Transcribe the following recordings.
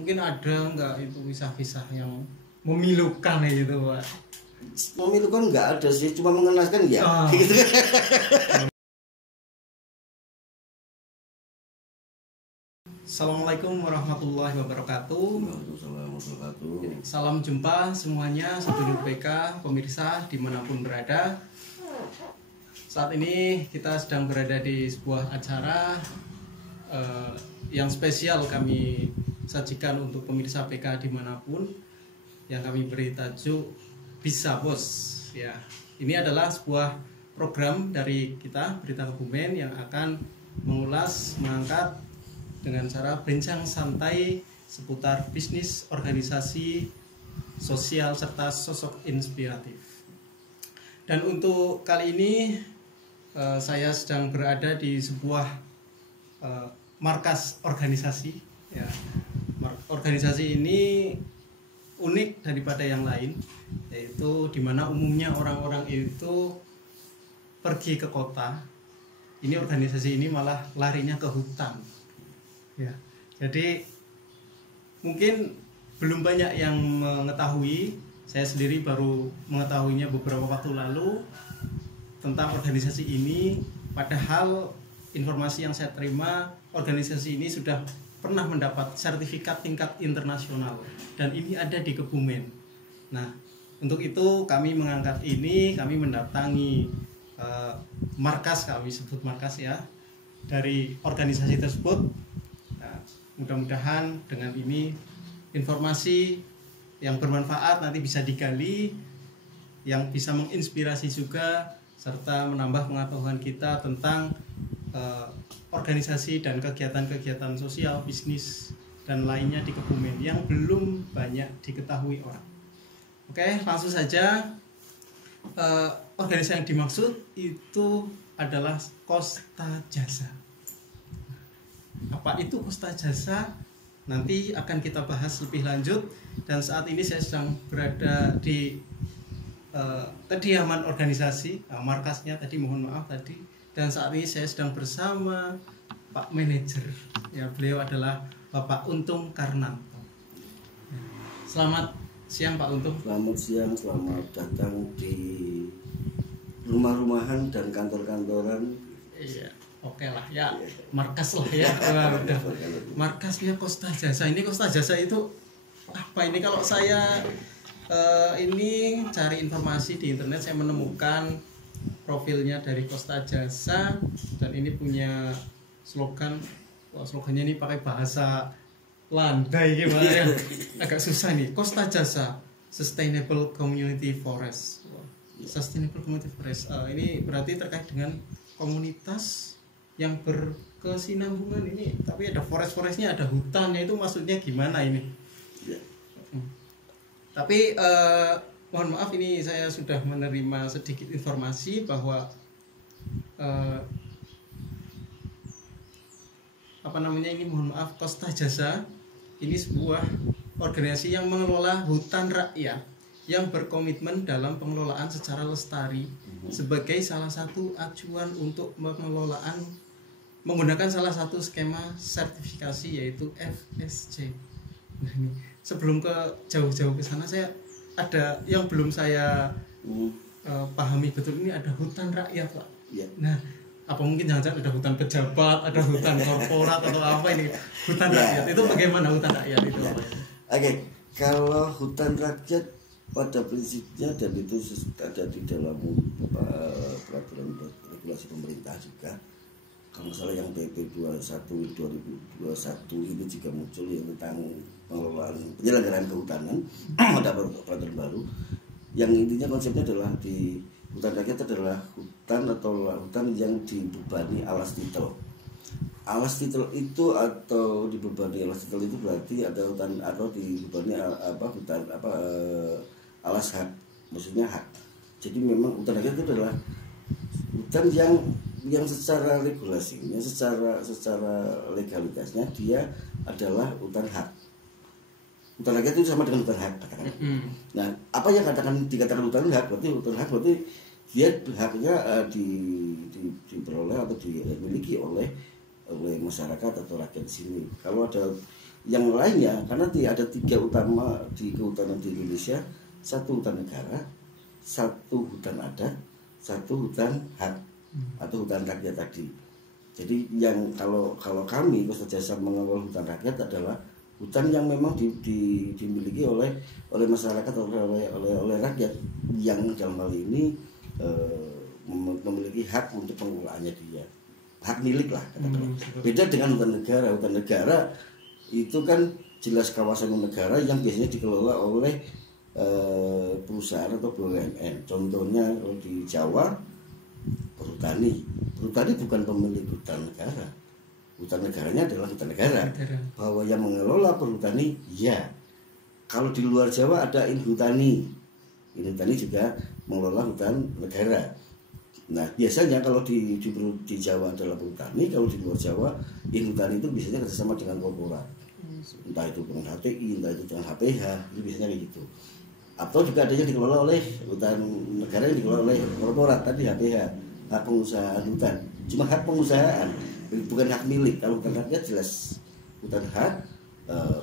Mungkin ada nggak itu kisah-kisah yang memilukan gitu Pak? Memilukan nggak ada sih, cuma mengenaskan ya. Gitu. Assalamualaikum warahmatullahi wabarakatuh. Salam jumpa semuanya, sedulur PK, pemirsa dimanapun berada. Saat ini kita sedang berada di sebuah acara yang spesial kami sajikan untuk pemirsa PK dimanapun, yang kami beri tajuk Bisa Bos. Ya, ini adalah sebuah program dari kita Berita Kebumen yang akan mengulas, mengangkat dengan cara bincang santai seputar bisnis, organisasi, sosial, serta sosok inspiratif. Dan untuk kali ini saya sedang berada di sebuah markas organisasi. Ya, organisasi ini unik daripada yang lain, yaitu dimana umumnya orang-orang itu pergi ke kota. Ini organisasi ini malah larinya ke hutan. Ya, jadi mungkin belum banyak yang mengetahui. Saya sendiri baru mengetahuinya beberapa waktu lalu tentang organisasi ini. Padahal informasi yang saya terima, organisasi ini sudah pernah mendapat sertifikat tingkat internasional dan ini ada di Kebumen. Nah, untuk itu kami mengangkat ini, kami mendatangi markas, kami sebut markas ya, dari organisasi tersebut. Mudah-mudahan dengan ini informasi yang bermanfaat nanti bisa digali, yang bisa menginspirasi juga, serta menambah pengetahuan kita tentang organisasi dan kegiatan-kegiatan sosial, bisnis, dan lainnya di Kebumen yang belum banyak diketahui orang. Oke, langsung saja. Organisasi yang dimaksud itu adalah Kosta Jasa. Apa itu Kosta Jasa? Nanti akan kita bahas lebih lanjut. Dan saat ini saya sedang berada di kediaman organisasi, markasnya tadi, mohon maaf tadi. Dan saat ini saya sedang bersama Pak Manajer. Ya, beliau adalah Bapak Untung Karnanto. Selamat siang Pak Untung. Selamat siang, selamat datang di rumah-rumahan dan kantor-kantoran. Iya. Oke lah ya, markas lah ya. Udah. Markasnya Kosta Jasa. Ini Kosta Jasa itu apa ini? Kalau saya ini cari informasi di internet, saya menemukan profilnya dari Kosta Jasa dan ini punya slogan. Wah, slogannya ini pakai bahasa landai gimana ya? Agak susah nih. Kosta Jasa, Sustainable Community Forest. Sustainable Community Forest. Ini berarti terkait dengan komunitas yang berkesinambungan ini, tapi ada forestnya, ada hutannya, itu maksudnya gimana ini? Ya. Tapi mohon maaf, ini saya sudah menerima sedikit informasi bahwa ini mohon maaf, Kosta Jasa ini sebuah organisasi yang mengelola hutan rakyat yang berkomitmen dalam pengelolaan secara lestari sebagai salah satu acuan untuk pengelolaan menggunakan salah satu skema sertifikasi, yaitu FSC. Nah, ini sebelum ke jauh-jauh ke sana, saya ada yang belum saya pahami betul. Ini ada hutan rakyat Pak. Ya. Nah, apa mungkin jangan-jangan ada hutan pejabat, ada hutan korporat atau apa ini hutan rakyat? Itu bagaimana hutan rakyat itu? Ya. Oke, kalau hutan rakyat pada prinsipnya, dan itu ada di dalam peraturan regulasi pemerintah juga. Kalau misalnya yang PP 21 2021 ini juga muncul yang tentang pengelolaan penyelenggaraan kehutanan. Ada peraturan baru yang intinya konsepnya adalah di hutan rakyat adalah hutan atau hutan yang dibebani alas titel. Alas titel itu atau dibebani alas titel itu berarti ada hutan atau dibebani alas hak, maksudnya hak. Jadi memang hutan rakyat itu adalah hutan yang secara regulasinya, secara legalitasnya dia adalah hutan hak. Hutan rakyat itu sama dengan hutan hak, katakan. Nah, apa yang dikatakan hutan hak? Berarti hutan hak berarti dia haknya diperoleh atau dimiliki oleh masyarakat atau rakyat di sini. Kalau ada yang lainnya, karena ada 3 utama di kehutanan di Indonesia, 1 hutan negara, 1 hutan adat, 1 hutan hak atau hutan rakyat tadi. Jadi yang kalau kami Kosta Jasa mengelola hutan rakyat adalah hutan yang memang dimiliki oleh masyarakat atau oleh rakyat yang dalam hal ini memiliki hak untuk pengelolaannya dia, hak milik lah katakanlah. Beda dengan hutan negara. Hutan negara itu kan jelas kawasan negara yang biasanya dikelola oleh perusahaan atau BUMN. Contohnya kalau di Jawa Perhutani bukan pemilik hutan negara. Hutan negaranya adalah hutan negara. Bahwa yang mengelola perhutani, ya. Kalau di luar Jawa ada Inhutani. Inhutani juga mengelola hutan negara. Nah, biasanya kalau di Jawa adalah perhutani, kalau di luar Jawa Inhutani itu biasanya kerjasama dengan korporat. Entah itu dengan HTI, entah itu dengan HPH, itu biasanya kayak gitu. Atau juga ada yang dikelola oleh hutan negara yang dikelola oleh korporat tadi HPH, hak pengusahaan hutan. Cuma hak pengusahaan, bukan hak milik. Kalau hutan rakyat jelas hutan hak,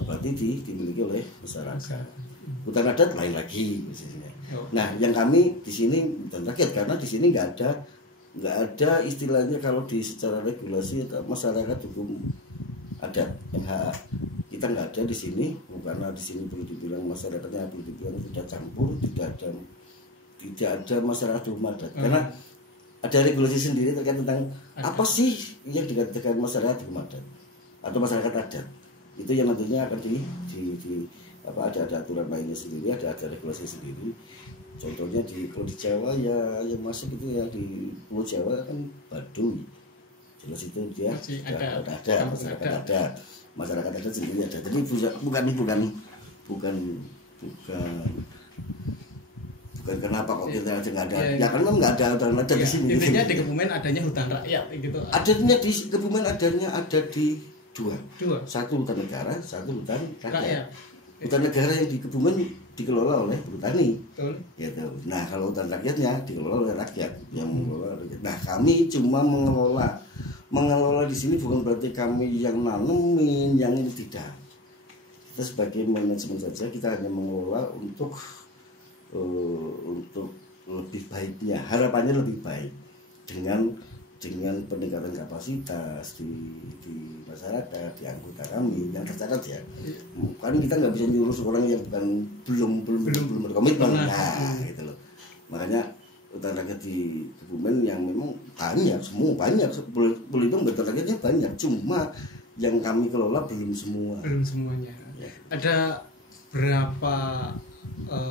berarti dimiliki oleh masyarakat. Hutan adat lain lagi biasanya. Nah, yang kami di sini hutan rakyat karena di sini nggak ada istilahnya kalau di secara regulasi masyarakat hukum adat MHA. Kita nggak ada di sini, karena di sini boleh dibilang masyarakatnya boleh dibilang sudah campur, tidak ada masyarakat hukum adat. Karena ada regulasi sendiri terkait tentang apa sih yang dikatakan masyarakat hukum adat atau masyarakat adat. Itu yang nantinya akan ada aturan mainnya sendiri, ada regulasi sendiri. Contohnya kalau di Jawa ya yang masuk itu ya di Pulau Jawa kan Baduy. Jelas itu dia ada masyarakat adat sendiri ada. Jadi bukan kenapa kok kita aja nggak ada. Ya kan memang nggak ada hutan adat di sini. Intinya di Kebumen adanya hutan rakyat gitu. Adanya di Kebumen adanya ada di dua. 1 hutan negara, 1 hutan rakyat. Hutan negara yang di Kebumen dikelola oleh perhutani. Betul. Gitu. Nah, kalau hutan rakyatnya dikelola oleh rakyat yang mengelola rakyat. Nah, kami cuma mengelola di sini bukan berarti kami yang nanemin, yang ini tidak. Kita sebagai manajemen saja, kita hanya mengelola untuk lebih baiknya, harapannya lebih baik dengan peningkatan kapasitas di masyarakat, di anggota kami yang tercatat ya. Kan kita nggak bisa nyuruh seorang yang belum berkomitmen, nah gitu loh. Makanya hutan rakyat di Kebumen yang memang banyak, boleh dong hutan rakyatnya banyak, cuma yang kami kelola belum semuanya. Ya. Ada berapa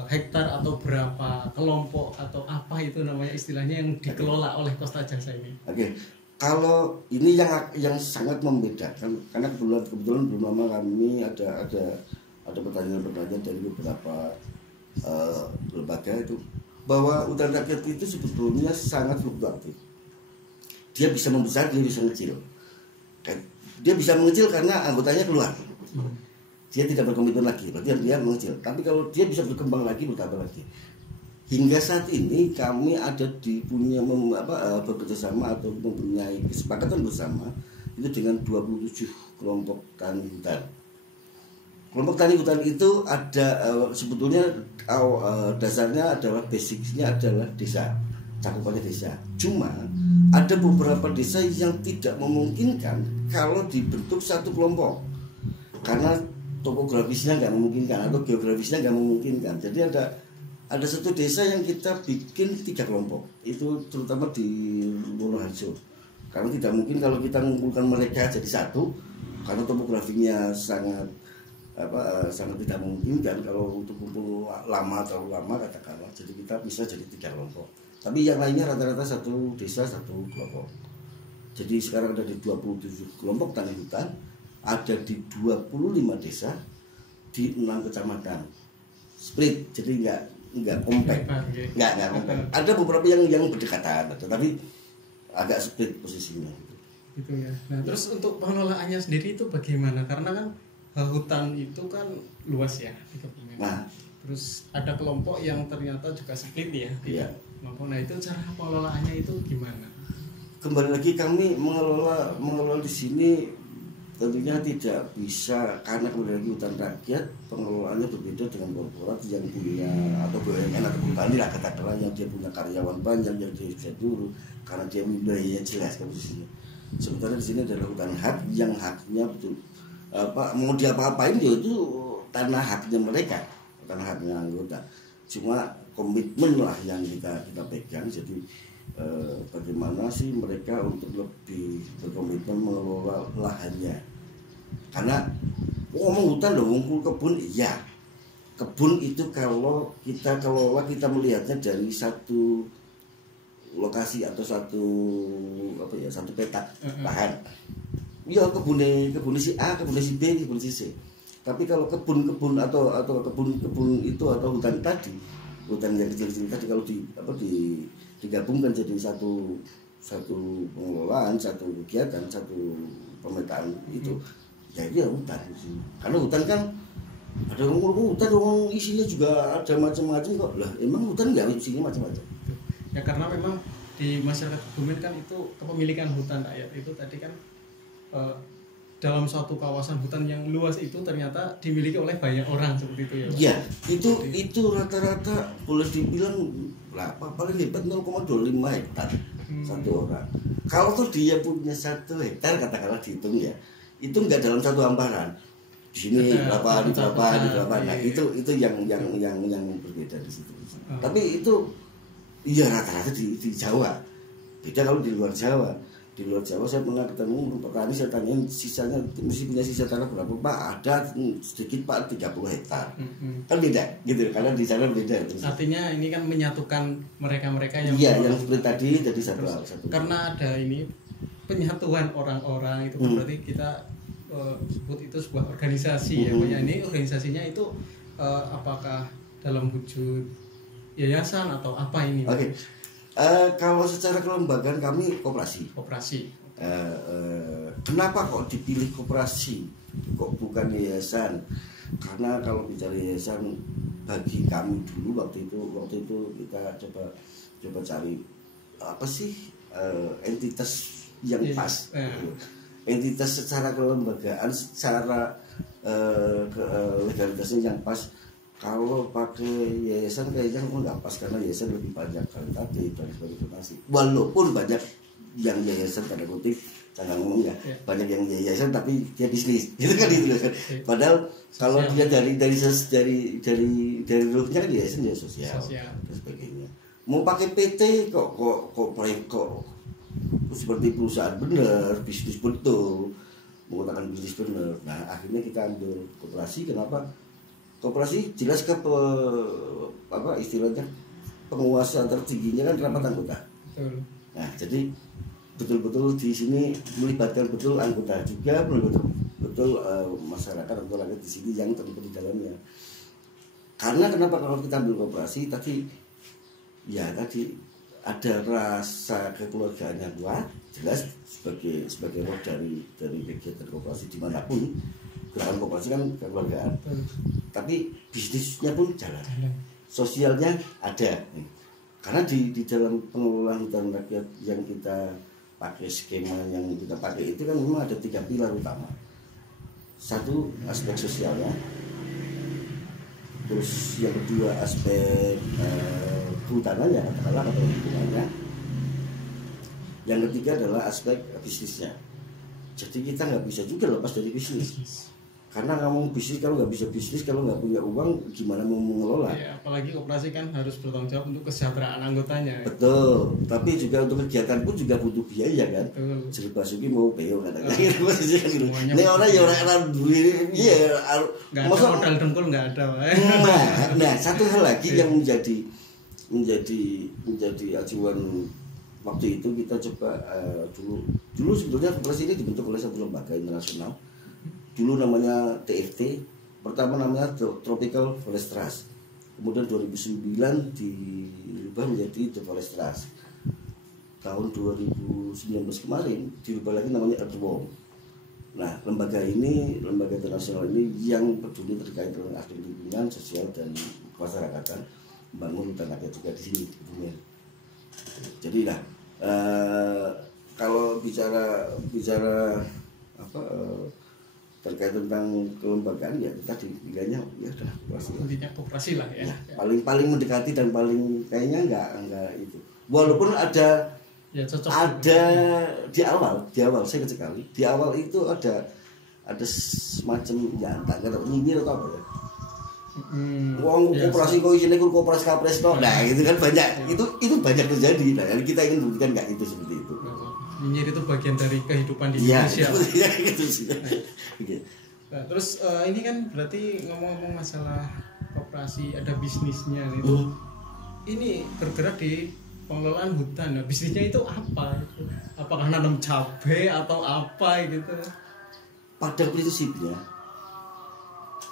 hektar atau berapa kelompok atau apa itu namanya istilahnya yang dikelola oleh Kosta Jasa ini? Oke. Kalau ini yang sangat membedakan karena kebetulan belum lama kami ada pertanyaan dari beberapa lembaga itu bahwa hutan rakyat itu sebetulnya sangat fluktuatif. Dia bisa membesar, dia bisa mengecil. Dia bisa mengecil karena anggotanya keluar. Dia tidak berkomitmen lagi, berarti dia mengecil. Tapi kalau dia bisa berkembang lagi, bertambah lagi. Hingga saat ini kami ada bekerja sama atau mempunyai kesepakatan bersama itu dengan 27 kelompok tani hutan. Kelompok tani hutan itu ada sebetulnya dasarnya adalah basicnya adalah desa, cakupannya desa. Cuma ada beberapa desa yang tidak memungkinkan kalau dibentuk satu kelompok karena topografisnya nggak memungkinkan atau geografisnya nggak memungkinkan. Jadi ada satu desa yang kita bikin 3 kelompok, itu terutama di Wonoharjo. Karena tidak mungkin kalau kita mengumpulkan mereka jadi satu, karena topografinya sangat tidak memungkinkan kalau untuk kumpul terlalu lama katakanlah. Jadi kita bisa jadi 3 kelompok. Tapi yang lainnya rata-rata satu desa satu kelompok. Jadi sekarang ada di 27 kelompok tani hutan, ada di 25 desa di 6 kecamatan. Split, jadi enggak compact. Enggak compact. Ada beberapa yang berdekatan, tapi agak split posisinya. Gitu ya. Nah, terus untuk pengelolaannya sendiri itu bagaimana? Karena kan hutan itu kan luas ya di Kebumen. Nah, terus ada kelompok yang ternyata juga split ya. Iya. Nah, itu cara pengelolaannya itu gimana? Kembali lagi kami mengelola di sini tentunya tidak bisa, karena kembali lagi hutan rakyat pengelolaannya berbeda dengan korporat yang punya atau BUMN atau petani lah katakanlah, yang dia punya karyawan banyak, yang dia bisa turun karena dia wilayahnya jelas posisinya. Sementara di sini adalah hutan hak yang haknya betul mau diapa-apain ya itu tanah haknya mereka, tanah haknya anggota. Cuma komitmen lah yang kita pegang. Jadi bagaimana sih mereka untuk lebih berkomitmen mengelola lahannya, karena ngomong hutan loh, ngomong kebun, iya kebun itu kalau kita kelola, kita melihatnya dari satu lokasi atau satu petak lahan. Ya kebun si A, kebun si B, kebun si C. Tapi kalau kebun atau kebun itu atau hutan tadi, hutan yang kecil-kecil tadi, kalau digabungkan jadi satu pengelolaan, satu kegiatan, satu pemetaan itu, jadi ya hutan. Karena hutan kan ada hutan isinya juga ada macam-macam kok. Lah emang hutan nggak isinya macam-macam? Ya karena memang di masyarakat Kebumen kan itu kepemilikan hutan rakyat itu tadi kan dalam suatu kawasan hutan yang luas itu ternyata dimiliki oleh banyak orang seperti itu ya Pak? Ya, itu rata-rata boleh dibilang paling hebat 0,25 hektar satu orang. Kalau tuh dia punya 1 hektar katakanlah dihitung ya, itu nggak dalam satu hamparan. Di sini berapa, di berapa. Nah, itu yang berbeda di situ. Tapi itu iya rata-rata di Jawa. Beda kalau di luar Jawa. Di luar Jawa saya pernah ketemu petani, saya tanyain sisanya, mesti punya sisa tanah berapa Pak? Ada sedikit Pak, 30 hektar. Kan beda gitu, karena di sana beda. Artinya ini kan menyatukan mereka-mereka yang yang seperti tadi jadi satu. Karena ada ini penyatuan orang-orang itu kan berarti kita sebut itu sebuah organisasi ya Pak. Ini organisasinya itu apakah dalam wujud yayasan atau apa ini? Oke. Kalau secara kelembagaan kami koperasi. Kenapa kok dipilih koperasi, kok bukan yayasan? Karena kalau bicara yayasan, bagi kami dulu waktu itu kita coba cari apa sih entitas yang pas. Entitas secara kelembagaan, secara legalitasnya yang pas. Kalau pakai yayasan kayaknya nggak pas, karena yayasan lebih banyak karitatif dan sebagai donasi. Walaupun banyak yang yayasan tanda kutip, jangan ngomong ya, banyak yang yayasan tapi dia bisnis, gitu kan itu kan. Padahal kalau dia dari ruhnya kan yayasan dia sosial dan sebagainya. Mau pakai PT kok seperti perusahaan bener, bisnis betul, menggunakan bisnis bener. Nah akhirnya kita ambil koperasi. Kenapa? Koperasi jelas ke istilahnya penguasa tertingginya kan rapat anggota. Betul. Nah jadi betul-betul di sini melibatkan betul anggota juga, betul masyarakat atau rakyat di sini yang terlibat di dalamnya. Karena kenapa kalau kita ambil koperasi tadi ada rasa kekeluargaan yang kuat, jelas sebagai roh dari kegiatan koperasi dimanapun. Gerakan koperasi kan kekeluargaan, tapi bisnisnya pun jalan, sosialnya ada. Karena di dalam pengelolaan hutan rakyat yang kita pakai, skema yang kita pakai itu kan memang ada 3 pilar utama. Satu, aspek sosialnya. Terus yang kedua, aspek kehutanannya, katakanlah atau lingkungannya. Yang ketiga adalah aspek bisnisnya. Jadi kita nggak bisa juga lepas dari bisnis. Karena ngomong bisnis, kalau nggak bisa bisnis, kalau nggak punya uang, gimana mau mengelola? Ya, apalagi koperasi kan harus bertanggung jawab untuk kesejahteraan anggotanya. Betul, tapi juga untuk kegiatan pun juga butuh biaya kan. Jadi Basuki mau peo katakan. Ini orang ya orang duit, iya. Nggak ada modal dengkul nggak ada. Nah, satu hal lagi yang menjadi acuan waktu itu, kita coba dulu sebetulnya koperasi ini dibentuk oleh satu lembaga internasional. Dulu namanya TFT, pertama namanya Tropical Forest Trust, kemudian 2009 diubah menjadi The Forest Trust. Tahun 2019 kemarin dirubah lagi namanya Earthworm. Nah, lembaga internasional ini yang peduli terkait dengan aspek lingkungan, sosial dan kemasyarakatan, membangun hutan rakyat juga di sini. Jadi kalau bicara terkait tentang kelembagaan ya tadi pilihannya ya sudah koperasi. Intinya koperasi lah ya. Paling mendekati dan paling kayaknya enggak itu. Walaupun ada Ya cocok. Ada di awal saya sekali. Di awal itu ada semacam ya entah kata nyindir atau apa ya. Wong koperasi kok isine koperasi kapres tok. Nah, itu kan banyak. Itu banyak terjadi. Nah, kita ingin buktikan enggak itu seperti itu. Nyinyir itu bagian dari kehidupan di Indonesia. Iya, gitu sih. Oke. Nah, terus ini kan berarti ngomong-ngomong masalah koperasi ada bisnisnya gitu. Ini bergerak di pengelolaan hutan. Nah, bisnisnya itu apa? Apakah nanam cabai atau apa gitu? Pada prinsipnya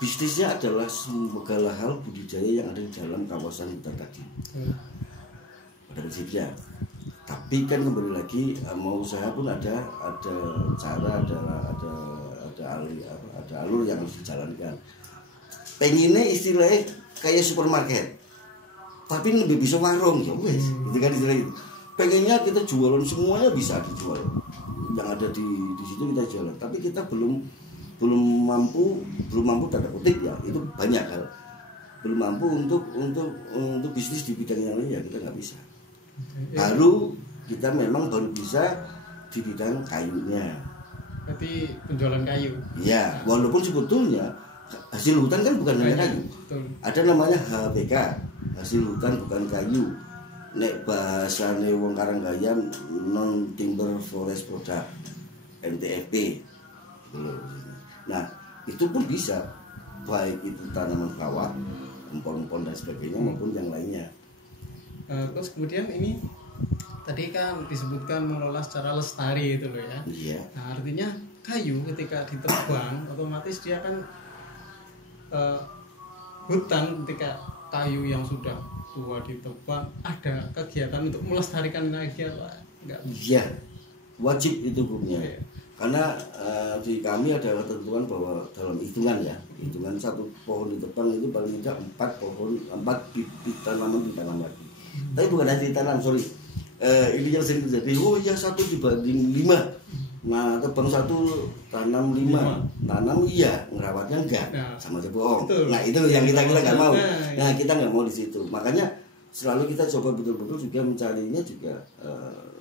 bisnisnya adalah segala hal budidaya yang ada di dalam kawasan hutan tadi. Pada prinsipnya. Tapi kan kembali lagi mau usaha pun ada cara, ada alur yang harus dijalankan. Pengennya istilahnya kayak supermarket, tapi lebih bisa warung ya wes, gitu kan istilahnya. Pengennya kita jualan semuanya bisa dijual, yang ada di situ kita jualan. Tapi kita belum mampu tanda kutip ya, itu banyak hal belum mampu untuk bisnis di bidang yang lain ya kita nggak bisa. Baru kita memang baru bisa di bidang kayunya. Berarti penjualan kayu. Iya, walaupun sebetulnya hasil hutan kan bukan hanya kayu. Betul. Ada namanya HBK, hasil hutan bukan kayu. Nek bahasane wong Karanggayam non timber forest product NTFP. Nah, itu pun bisa baik itu tanaman kawat, empon-empon dan sebagainya maupun yang lainnya. Terus kemudian ini tadi kan disebutkan mengelola secara lestari itu loh ya. Iya. Nah, artinya kayu ketika ditebang otomatis dia kan hutan ketika kayu yang sudah tua ditebang ada kegiatan untuk melestarikan lagi apa enggak? Iya. Wajib itu hukumnya. Iya. Karena di kami ada ketentuan bahwa dalam hitungan satu pohon ditebang itu paling tidak 4 bibit tanaman ditanam lagi. Tapi bukan hanya ditanam, sorry. Ini yang sering terjadi. Oh ya 1 dibanding 5. Nah tebang 1 tanam 5. Tanam iya, ngerawatnya enggak. Nah, sama aja bohong. betul. Nah itu yang kita nggak mau. Nah, Nah kita nggak mau di situ. Makanya selalu kita coba betul-betul juga mencarinya juga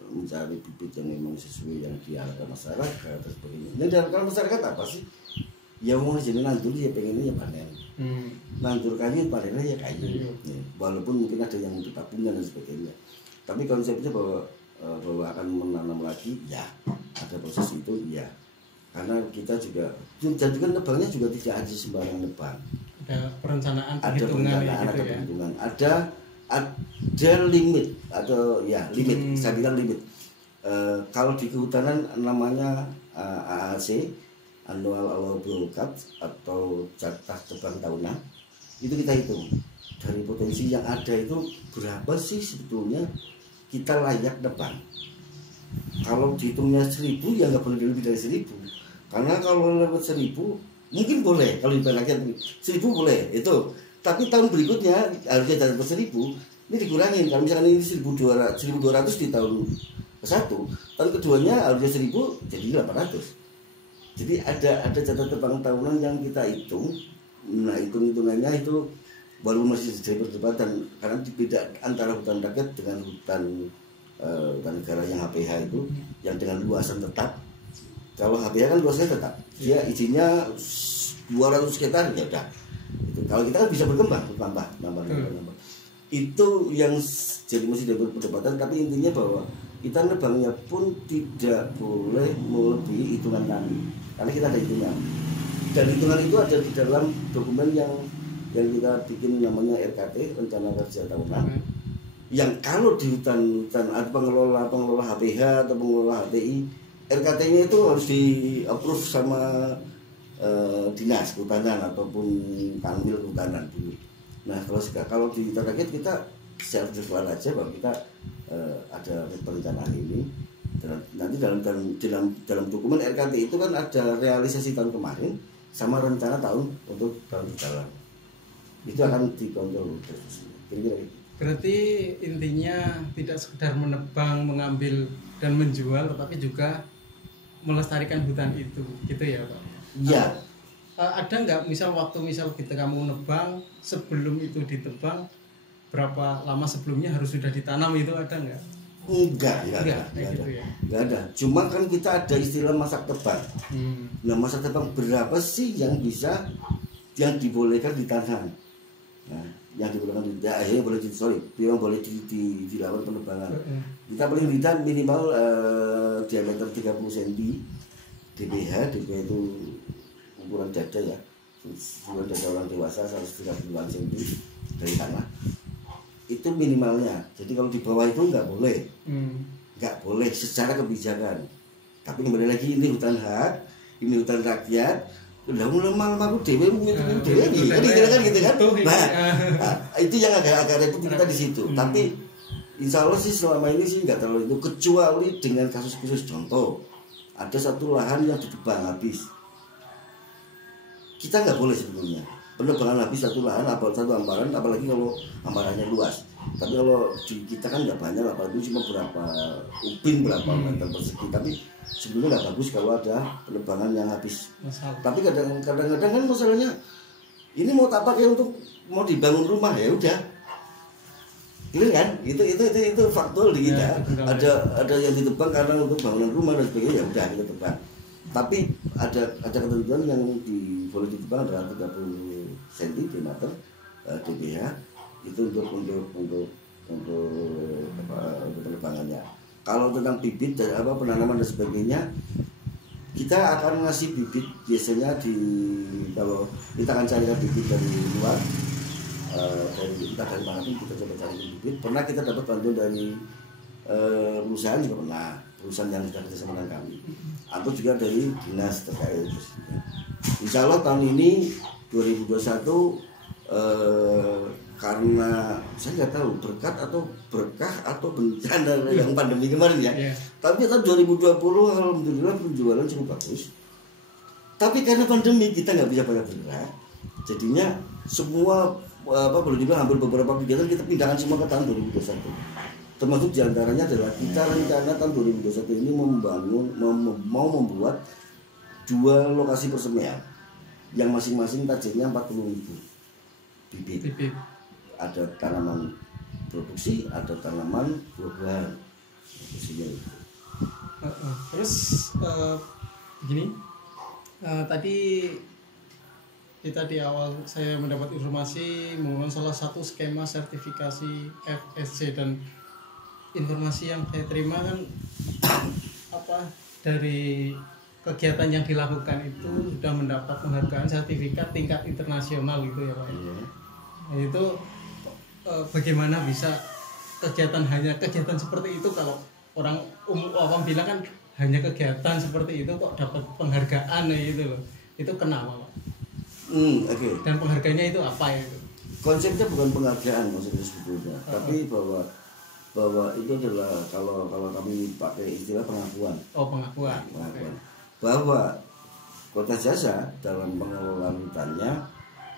mencari bibit yang memang sesuai yang diharapkan masyarakat dan sebagainya. Yang diharapkan masyarakat apa sih? Ya mau jadi nandur ya pengennya ya panen. Nandur kayu panennya ya kayu. Ya, walaupun mungkin ada yang untuk tabungan dan sebagainya. Tapi konsepnya bahwa akan menanam lagi ya ada proses itu ya. Karena kita juga nebangnya juga tidak aja sembarang nebang. Ada perencanaan Ada perencanaan, ada gitu perhitungan. Ada limit atau ya limit, saya bilang limit. Kalau di kehutanan namanya AAC, annual allowable cut atau jatah tebang tahunan, itu kita hitung dari potensi yang ada itu berapa sih sebetulnya kita layak nebang. Kalau dihitungnya 1000 ya nggak boleh lebih dari 1000, karena kalau lewat 1000 mungkin boleh, kalau ibaratnya 1000 boleh itu, tapi tahun berikutnya harusnya dari 1000 ini dikurangin. Kalau misalkan ini 1200 di tahun ke-1, tahun keduanya harusnya 1000 jadi 800. Jadi ada jatah tebang tahunan yang kita hitung. Nah hitungannya itu walaupun masih jadi perdebatan karena beda antara hutan rakyat dengan hutan negara yang HPH itu yang dengan luasan tetap. Kalau HPH kan luasannya tetap, dia izinnya 200 hektar ya udah. Itu. Kalau kita kan bisa berkembang, nambah. Itu yang jadi masih ada perdebatan. Tapi intinya bahwa kita nebangnya pun tidak boleh melebihi hitungan kami, karena kita ada hitungan. Dan hitungan itu ada di dalam dokumen yang kita bikin namanya RKT, Rencana Kerja Tahunan. Yang kalau di hutan ada pengelola HPH atau pengelola HTI, RKT-nya itu harus di-approve sama dinas kehutanan ataupun kanwil kehutanan dulu. Nah kalau di target kita secara virtual aja bahwa kita ada perencanaan ini. Dan nanti dalam dokumen RKT itu kan ada realisasi tahun kemarin sama rencana tahun untuk tahun depan. Itu akan dikontrol terus. Kira-kira gitu. Berarti intinya tidak sekedar menebang, mengambil dan menjual, tetapi juga melestarikan hutan itu, gitu ya Pak? Iya. ada nggak misal kita kamu nebang, sebelum itu ditebang berapa lama sebelumnya harus sudah ditanam, itu ada nggak? Enggak Kayak ada. gitu ya. Enggak ada. Cuma kan kita ada istilah masak tebang. Nah, masak tebang berapa sih yang dibolehkan ditanam? Nah, yang dibolehkan memang boleh dilakukan penebangan. Kita paling tidak minimal diameter 30 cm. DBH itu ukuran dada ya. Ukuran dada orang dewasa 130 cm dari tanah. Itu minimalnya. Jadi kalau di bawah itu nggak boleh, nggak boleh secara kebijakan. Tapi kembali lagi, ini hutan hak, ini hutan rakyat. Udah mulai aku dewe kan gitu kan. Nah, itu yang agak repot kita di situ. Tapi insya Allah sih selama ini sih nggak terlalu itu, kecuali dengan kasus khusus. Contoh, ada satu lahan yang ditebang habis. Kita nggak boleh sebetulnya penebangan habis satu lahan, satu hamparan, apalagi kalau hamparannya luas. Tapi kalau di kita kan nggak banyak, apalagi cuma berapa ubin, berapa meter persegi. Tapi sebetulnya nggak bagus kalau ada penebangan yang habis. Tapi kadang-kadang kan masalahnya ini mau tak pakai untuk mau dibangun rumah, ya udah. Gitu kan? Itu faktual di kita. Ada yang ditebang karena untuk bangunan rumah dan sebagainya, ya udah kita tebang. Tapi ada ketentuan yang boleh ditebang adalah 30 cm DBH itu untuk penebangannya. Kalau tentang bibit dan penanaman dan sebagainya, kita akan ngasih bibit biasanya kalau kita akan carikan bibit dari luar, dari manapun kita coba cari bibit. Pernah kita dapat bantuan dari perusahaan juga pernah, perusahaan yang sudah kerjasama dengan kami, atau juga dari dinas terkait. Insya Allah tahun ini 2021 karena saya nggak tahu berkat atau berkah atau bencana yang pandemi kemarin ya. Tapi tahun 2020 alhamdulillah penjualan cukup bagus. Tapi karena pandemi kita nggak bisa banyak bergerak, jadinya semua boleh dibilang hampir beberapa kegiatan kita pindahkan semua ke tahun 2021. Termasuk diantaranya adalah kita rencana tahun 2021 ini mau membuat 2 lokasi persemian yang masing-masing targetnya 40.000 bibit. Ada tanaman produksi, ada tanaman buah-buahan. Terus begini, tadi kita di awal saya mendapat informasi mengenai salah satu skema sertifikasi FSC, dan informasi yang saya terima kan dari kegiatan yang dilakukan itu sudah mendapat penghargaan sertifikat tingkat internasional gitu ya Pak. Nah, itu bagaimana bisa hanya kegiatan seperti itu, kalau orang awam bilang kan hanya kegiatan seperti itu kok dapat penghargaan gitu loh. Itu kenapa Pak? Oke. Dan penghargaannya itu apa itu? Konsepnya bukan penghargaan maksudnya sebetulnya, tapi bahwa itu adalah kalau kami pakai istilah pengakuan. Pengakuan. Bahwa Kota Jasa dalam pengelolaan hutannya,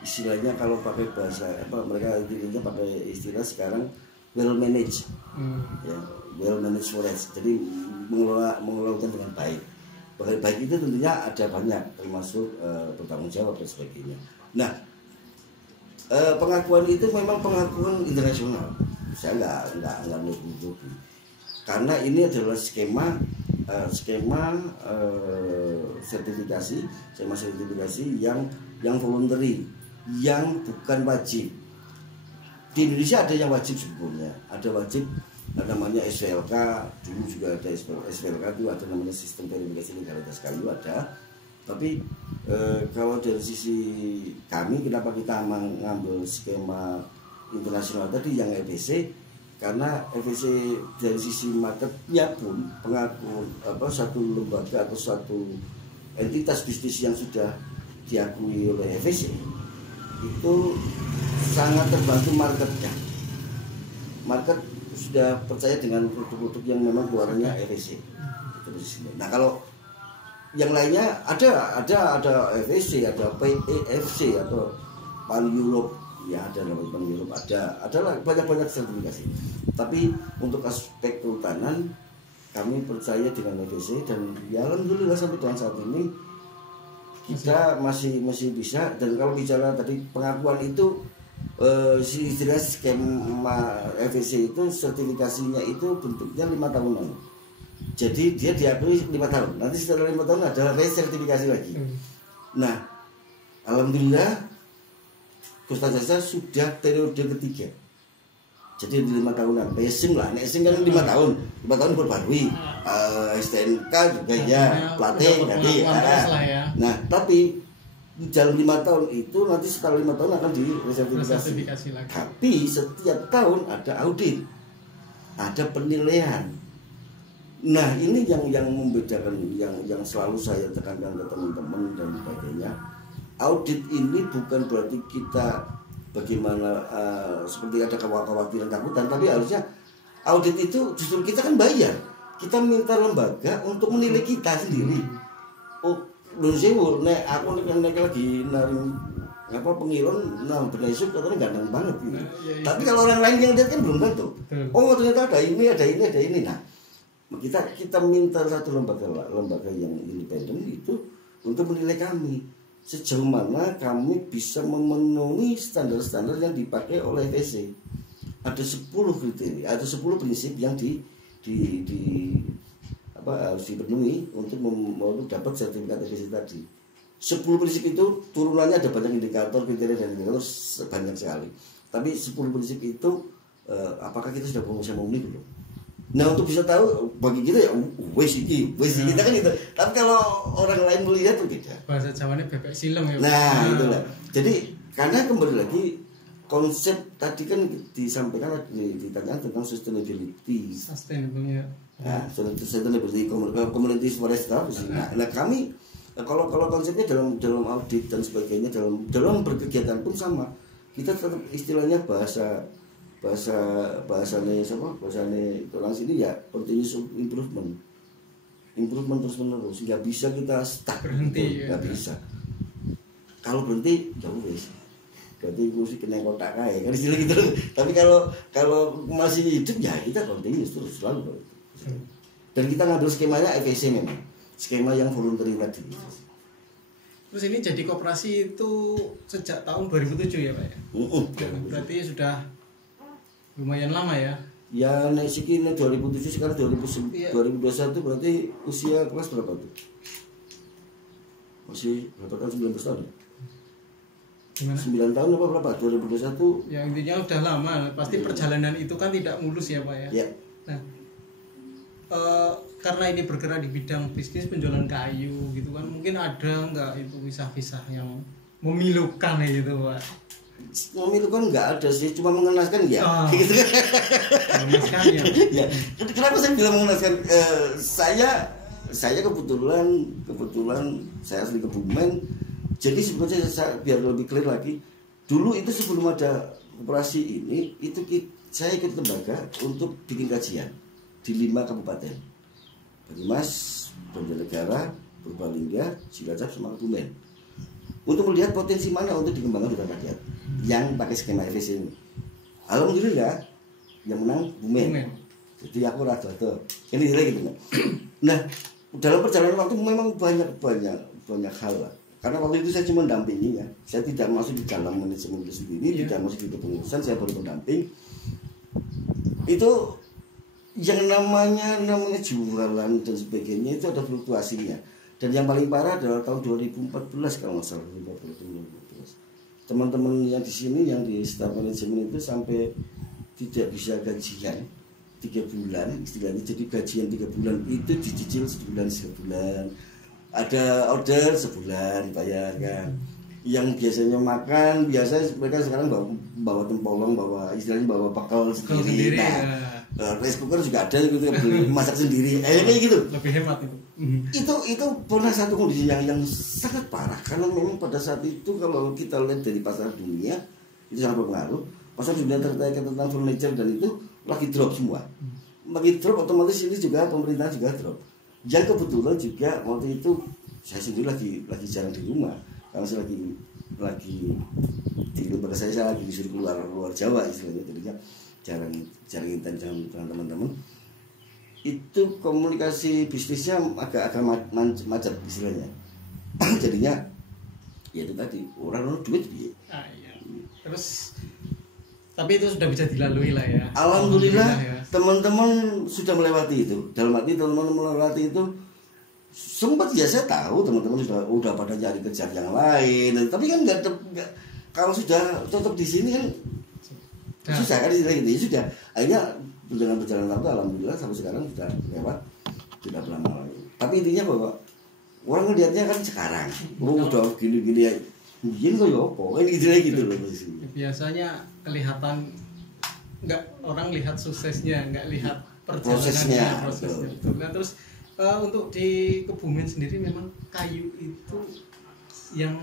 istilahnya kalau pakai bahasa mereka intinya pakai istilah sekarang well managed, ya, well managed forest. Jadi mengelola hutan dengan baik. Baik itu tentunya ada banyak, termasuk bertanggung jawab dan sebagainya. Nah, pengakuan itu memang pengakuan internasional. Saya nggak menutupi, karena ini adalah skema sertifikasi yang voluntary, yang bukan wajib. Di Indonesia ada yang wajib sebetulnya, ada wajib namanya SVLK, dulu juga ada SVLK itu ada namanya sistem verifikasi legalitas kayu ada. Tapi kalau dari sisi kami, kenapa kita mengambil skema internasional tadi yang EBC, karena EBC dari sisi marketnya pun pengakuan satu lembaga atau suatu entitas bisnis yang sudah diakui oleh EBC itu sangat terbantu marketnya. Market sudah percaya dengan produk-produk yang memang keluarannya EBC. Nah, kalau yang lainnya ada FSC, ada PEFC atau Pan Europe, ya ada namanya Pan Europe, ada banyak sertifikasi. Tapi untuk aspek kehutanan kami percaya dengan FSC, dan ya alhamdulillah sampai dengan saat ini kita masih bisa. Dan kalau bicara tadi pengakuan itu istilahnya skema FEC itu sertifikasinya itu bentuknya 5 tahunan. Jadi dia diakui 5 tahun. Nanti setelah 5 tahun ada resertifikasi lagi. Nah, alhamdulillah Costa Jasa sudah periode ketiga. Jadi di 5 tahunan. Racing lah, racing kan 5 tahun. 5 tahun berbarui. STNK juga ya, pelatih tadi. Nah, tapi di dalam 5 tahun itu nanti setelah 5 tahun akan diresertifikasi lagi. Tapi setiap tahun ada audit, ada penilaian. Nah, ini yang membedakan, yang selalu saya tekankan ke teman-teman dan sebagainya. Audit ini bukan berarti kita bagaimana seperti ada kekhawatiran takutan, tapi harusnya audit itu justru kita kan bayar. Kita minta lembaga untuk menilai kita sendiri. Oh, lu sewu, nek aku nek lagi naring apa pengilon, nah benesuk katanya ganteng banget gitu. Tapi kalau orang lain yang lihat kan belum tentu. Oh, ternyata ada ini. Nah, kita minta satu lembaga yang independen itu untuk menilai kami sejauh mana kami bisa memenuhi standar-standar yang dipakai oleh FEC. Ada 10 kriteria, ada 10 prinsip yang harus dipenuhi untuk dapat sertifikat FEC tadi. 10 prinsip itu turunannya ada banyak indikator, kriteria dan indikator banyak sekali. Tapi 10 prinsip itu apakah kita sudah bisa memenuhi belum? Nah, untuk bisa tahu bagi kita ya wes kita kan itu. Tapi kalau orang lain melihat itu beda. Bahasa Jawanya bebek silem ya. Nah, itulah. Jadi karena kembali lagi konsep tadi kan disampaikan ditanya tentang sustainability. Sustainability. Nah, sustainability community forest service. Nah, kami kalau konsepnya dalam audit dan sebagainya dalam berkegiatan pun sama. Kita tetap istilahnya bahasanya orang sini ya continuous improvement terus menerus, nggak bisa kita stuck berhenti, nggak bisa. Kalau berhenti ya wes berarti mesti kena kotak kayak kan istilah gitu. Tapi kalau masih hidup ya kita continuous terus selalu. Dan kita ngambil skemanya FEC memang skema yang voluntary tadi. Terus ini jadi koperasi itu sejak tahun 2007 ya Pak ya? Berarti sudah lumayan lama ya? Ya, nek siki 2007 sekarang 2021 berarti usia kelas berapa tuh? Masih berapa tahun? 19 tahun ya? Gimana? 9 tahun apa berapa? 2021? Ya intinya udah lama, pasti perjalanan itu kan tidak mulus ya Pak ya? Ya. Nah, karena ini bergerak di bidang bisnis penjualan kayu gitu kan, mungkin ada nggak itu kisah-kisah yang memilukan gitu Pak? Memilukan nggak ada sih, cuma mengenaskan ya. Gitu. Mengenaskan ya. Ya. Kenapa saya bilang mengenaskan? Saya kebetulan saya asli Kebumen. Jadi sebetulnya biar lebih clear lagi, dulu itu sebelum ada operasi ini, itu saya ikut lembaga untuk bikin kajian di 5 kabupaten. Banyumas, Banjarnegara, Purbalingga, Cilacap, sama Kebumen. Untuk melihat potensi mana untuk dikembangkan hutan rakyat yang pakai skema FEC ini. Alhamdulillah yang menang Kebumen. Jadi aku rada tuh. Ini gitu kan. Nah, dalam perjalanan waktu memang banyak hal lah. Karena waktu itu saya cuma dampingi ya. Saya tidak masuk di dalam manajemen itu sendiri, tidak masuk di kepengurusan, saya baru pendamping. Itu yang namanya jualan dan sebagainya itu ada fluktuasinya. Dan yang paling parah adalah tahun 2014 kalau nggak salah 2014. Teman-teman yang di sini yang di staf manajemen itu sampai tidak bisa gajian 3 bulan istilahnya. Jadi gajian 3 bulan itu dicicil sebulan. Ada order sebulan bayar kan. Yang biasanya makan mereka sekarang bawa tempolong, istilahnya bawa bekal sendiri. Rice cooker juga ada gitu, masak sendiri. Kayak gitu. Lebih hemat itu. Itu pernah satu kondisi yang sangat parah karena memang pada saat itu kalau kita lihat dari pasar dunia itu sangat berpengaruh. Pasar dunia terkait tentang furniture dan itu lagi drop semua. Lagi drop otomatis ini juga pemerintah juga drop. Yang kebetulan juga waktu itu saya sendiri lagi jarang di rumah karena saya lagi di lembaga saya lagi disuruh keluar Jawa istilahnya, jadinya jarang intens dengan teman-teman. Itu komunikasi bisnisnya agak macet istilahnya. Jadinya Ya itu tadi orang duit dia. Iya. Terus tapi itu sudah bisa dilalui lah ya. Alhamdulillah ya. teman-teman sudah melewati itu. Dalam arti teman-teman melewati itu sempat ya saya tahu teman-teman udah pada cari kerjaan yang lain. Tapi kan nggak kalau sudah tetap di sini kan susah kan istilah gitu. Ya sudah. Akhirnya dengan berjalan waktu alhamdulillah sampai sekarang sudah lewat tidak lama lagi. Tapi intinya bahwa orang ngelihatnya kan sekarang. Udah gini-gini ya. Mungkin kok ya apa? Kan gitu loh posisinya. Biasanya kelihatan nggak orang lihat suksesnya, nggak lihat prosesnya. Gitu. Nah terus untuk di Kebumen sendiri memang kayu itu yang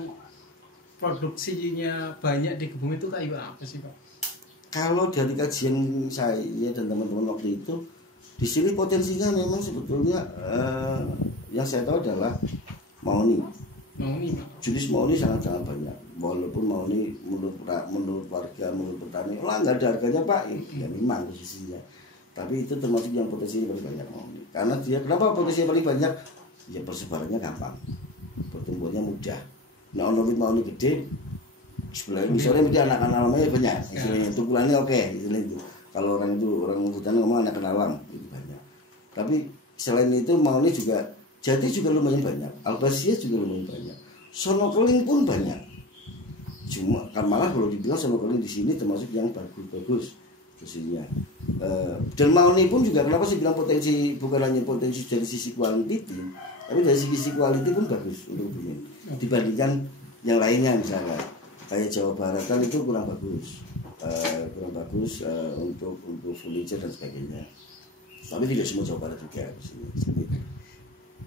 produksinya banyak di Kebumen itu kayu apa sih Pak? Kalau dari kajian saya dan teman-teman waktu itu di sini potensinya memang sebetulnya yang saya tahu adalah mahoni. Mahoni Pak. Jenis mahoni sangat-sangat banyak. Walaupun mahoni menurut warga, menurut petani, nggak ada harganya Pak. Ya memang posisinya. Tapi itu termasuk yang potensinya paling banyak mahoni. Karena dia kenapa potensinya paling banyak? Ya persebarannya gampang, pertumbuhannya mudah. Nah untuk mahoni gede, misalnya mesti anak-anak alamnya banyak. Istilahnya tukulannya oke, istilahnya itu. Kalau orang hutan ngomong anak alam itu banyak. Tapi selain itu mahoni juga jati juga lumayan banyak, albasia juga lumayan banyak, sonokeling pun banyak. Cuma kan malah kalau dibilang sonokeling di sini termasuk yang bagus posisinya. Dan mahoni pun juga kenapa sih bilang potensi, bukan hanya potensi dari sisi kualiti, tapi dari sisi kualiti pun bagus untuk Kebumen dibandingkan yang lainnya misalnya kayak Jawa Barat kan itu kurang bagus, untuk furniture dan sebagainya. Tapi tidak semua Jawa Barat juga di sini.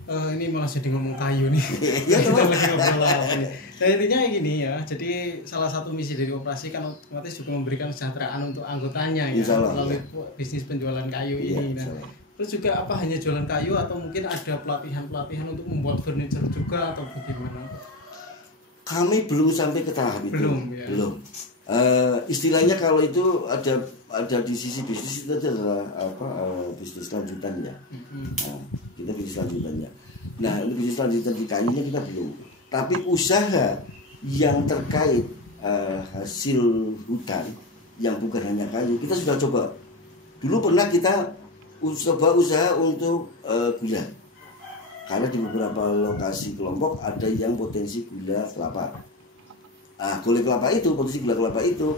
Ini malah jadi ngomong kayu nih. Ya, kita lagi ngobrol apa nih. Nah intinya gini ya, jadi salah satu misi dari operasi kan otomatis juga memberikan kesejahteraan untuk anggotanya ya melalui bisnis penjualan kayu ini. Nah, terus juga apa hanya jualan kayu atau mungkin ada pelatihan untuk membuat furniture juga atau bagaimana? Kami belum sampai ke tahap itu. Belum. Istilahnya kalau itu ada di sisi bisnis itu adalah bisnis lanjutan ya. Nah, kita bisnis lanjutannya. Nah, ini bisnis lanjutan di kayunya kita belum. Tapi usaha yang terkait hasil hutan yang bukan hanya kayu kita sudah coba. Dulu pernah kita coba usaha untuk gula. Karena di beberapa lokasi kelompok ada yang potensi gula kelapa. Gula kelapa itu, potensi gula kelapa itu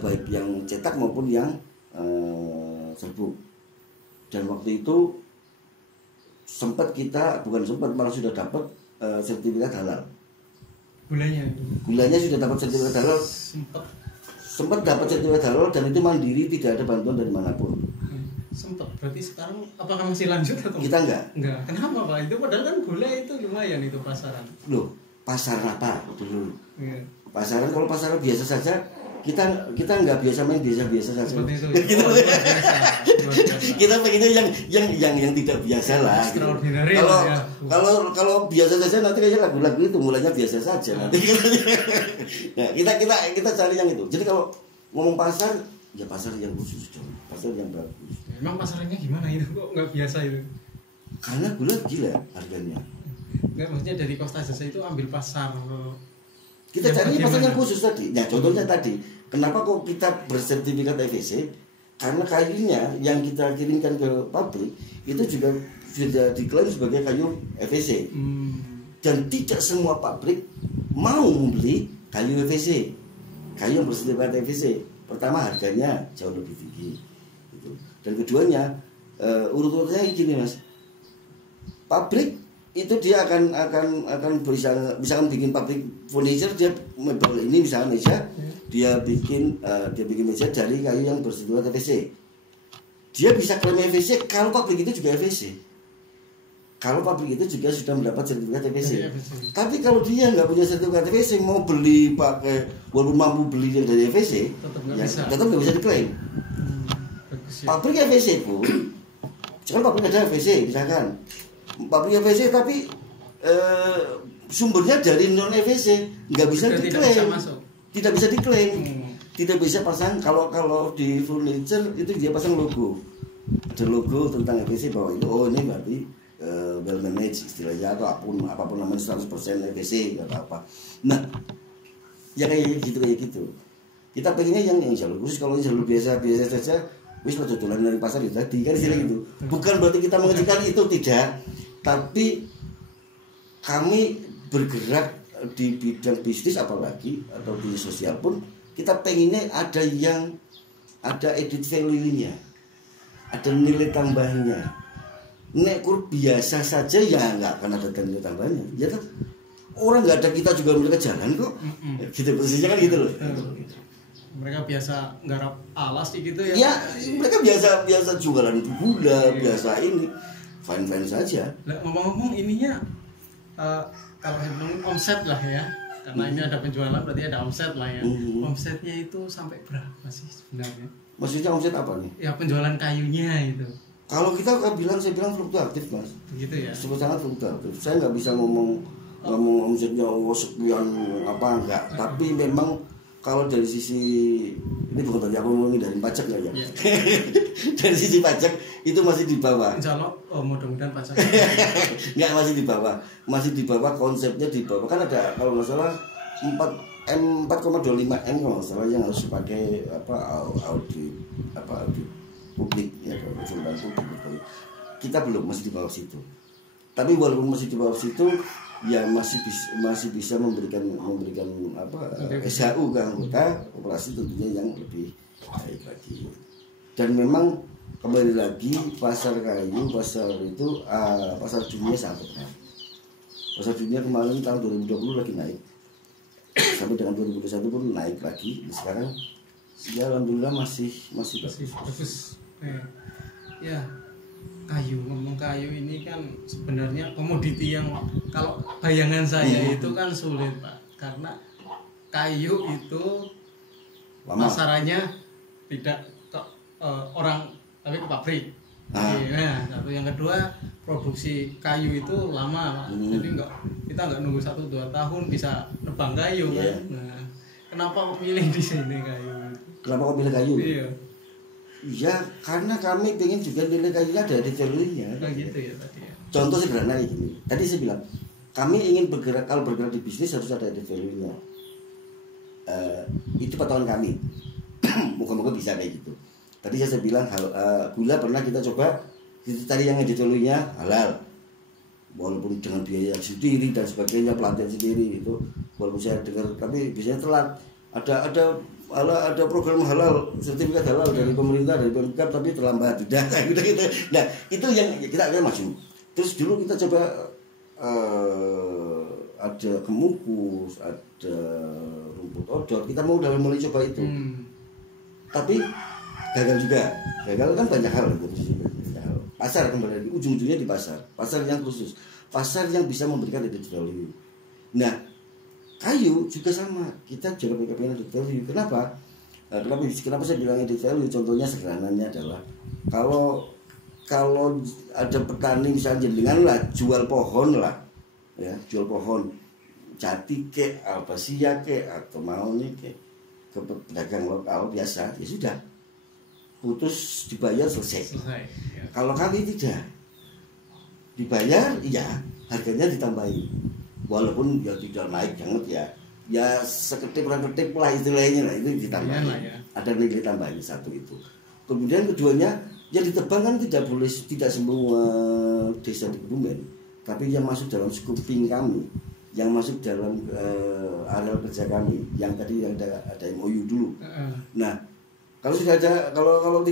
baik yang cetak maupun yang serbuk. Dan waktu itu malah sudah dapat sertifikat halal. Gulanya sudah dapat sertifikat halal. Sempat dapat sertifikat halal dan itu mandiri, tidak ada bantuan dari manapun. Sempat, berarti sekarang apakah masih lanjut atau kita enggak? Kenapa Pak? Itu padahal kan gula itu lumayan itu pasaran. Loh, pasaran apa dulu? Pasaran kalau pasaran biasa saja kita nggak biasa main biasa saja. Itu, kita pengennya yang tidak biasa lah. Extraordinary. Kalau biasa saja nanti kayaknya lagu-lagu itu mulanya biasa saja. Nanti nah, kita cari yang itu. Jadi kalau ngomong pasar, ya pasar yang khusus dong, pasar yang bagus. Emang pasarannya gimana itu kok nggak biasa itu? Karena gula gila harganya. Nggak, maksudnya dari Costa Jasa itu ambil pasar. Kita cari pasar yang khusus tadi. Nah contohnya tadi, kenapa kok kita bersertifikat EVC? Karena kayunya yang kita kirimkan ke pabrik itu juga sudah diklaim sebagai kayu EVC. Dan tidak semua pabrik mau membeli kayu EVC. Kayu yang bersertifikat EVC. Pertama harganya jauh lebih tinggi. Gitu. Dan keduanya urut-urutnya gini Mas. Pabrik itu dia akan bisa bikin pabrik furniture, dia mebel ini misalnya meja, dia bikin meja dari kayu yang bersertifikat EVC. Dia bisa klaim EVC kalau pabrik itu juga EVC. Kalau pabrik itu juga sudah mendapat sertifikat EVC. Tapi kalau dia nggak punya sertifikat EVC, mau beli pakai walaupun mampu beli yang dari EVC, tetap nggak bisa diklaim. Pabrik EVC pun, sekarang pabrik ada EVC misalkan. Pabrik EVC tapi sumbernya dari non EVC, nggak bisa diklaim, tidak bisa diklaim, tidak bisa pasang. Kalau di furniture itu dia pasang logo, ada logo tentang EVC bahwa itu ini berarti well managed istilahnya, atau apapun namanya 100% EPC atau apa. Nah, ya kayak gitu. Kita pengennya yang jalur khusus. Kalau jalur biasa saja, wis lo dodolan dari pasar itu tadi kan istilah gitu. Bukan berarti kita mengejarkan itu, tidak. Tapi kami bergerak di bidang bisnis apalagi atau di sosial pun kita pengennya ada edit value-nya, ada nilai tambahnya. Nek kur biasa saja ya nggak akan ada nilai tambahnya. Ya kan orang nggak ada, kita juga mereka jalan kok. Gitu posisinya kan gitu loh. Mereka biasa nggarap alas gitu ya. Ya, mereka biasa jualan gula, biasa ini fine saja. Nah, ngomong-ngomong ininya kalau hitung omset lah ya, karena ini ada penjualan berarti ada omset lah ya. Omsetnya itu sampai berapa sih sebenarnya? Maksudnya omset apa nih? Ya penjualan kayunya itu. Kalau kita saya bilang fluktuatif, Mas. Begitu ya. Sangat fluktuatif. Saya nggak bisa ngomong omsetnya sekian apa enggak. Tapi memang kalau dari sisi ini bukan tadi aku ngomongin dari pajak ya. Yeah. Dari sisi pajak itu masih di bawah. Insya Allah, mudah-mudahan pajak. Nggak, masih di bawah konsepnya di bawah. Kan ada kalau nggak salah 4,25 M kalau nggak salah yang harus dipakai audit publik ya, konsultan publik. Kita belum, masih di bawah situ. Tapi walaupun masih di bawah situ, ya masih bisa memberikan SHU ke anggota operasi tentunya yang lebih baik lagi. Dan memang kembali lagi pasar kayu, pasar dunia sangat naik. Pasar dunia kemarin tahun 2020 lagi naik, sampai dengan 2021 pun naik lagi. Sekarang ya alhamdulillah masih bagus. Ya. Ngomong kayu ini kan sebenarnya komoditi yang kalau bayangan saya itu kan sulit, Pak, karena kayu itu pasarannya tidak ke orang tapi ke pabrik. Nah, satu yang kedua produksi kayu itu lama, Pak. Jadi kita nggak nunggu 1-2 tahun bisa nebang kayu kan. Nah, kenapa memilih di sini kayu? Kenapa kok pilih kayu? Iya. Ya karena kami pengen juga nilai kayunya ada di value-nya. Gitu ya tadi ya. Contoh sederhana gini. Tadi saya bilang kami ingin bergerak di bisnis harus ada di value-nya. Itu patokan kami. Moga-moga bisa kayak gitu. Tadi saya bilang gula pernah kita coba, itu tadi yang edit value-nya halal. Walaupun dengan biaya sendiri dan sebagainya, pelatihan sendiri itu, walaupun saya dengar tapi biasanya telat. Ada program halal, sertifikat halal dari pemerintah, dari Pemkab, tapi terlambat tidak gitu. Nah itu yang kita akan maju. Terus dulu kita coba ada kemukus, ada rumput odot, kita mulai coba itu. Tapi gagal juga. Gagal kan banyak hal gitu. Pasar kembali lagi, ujung-ujungnya di pasar yang khusus, pasar yang bisa memberikan added value. Nah kayu juga sama, kita juga pengen added value. Kenapa saya bilang added value? Contohnya sederhananya adalah kalau ada petani misalnya dengan jual pohon jati ke albasia ke atau mau nih ke pedagang lokal biasa, ya sudah putus dibayar selesai. Ya. Kalau kami tidak dibayar, ya harganya ditambahin. Walaupun ya tidak naik banget ya seketip lah istilahnya lah, itu ditambahin ya. Ada nilai tambahan satu itu. Kemudian keduanya yang ditebang kan tidak semua desa di Kebumen, tapi yang masuk dalam scoping kami, yang masuk dalam areal kerja kami, yang tadi yang ada MOU dulu. Nah kalau sudah ada kalau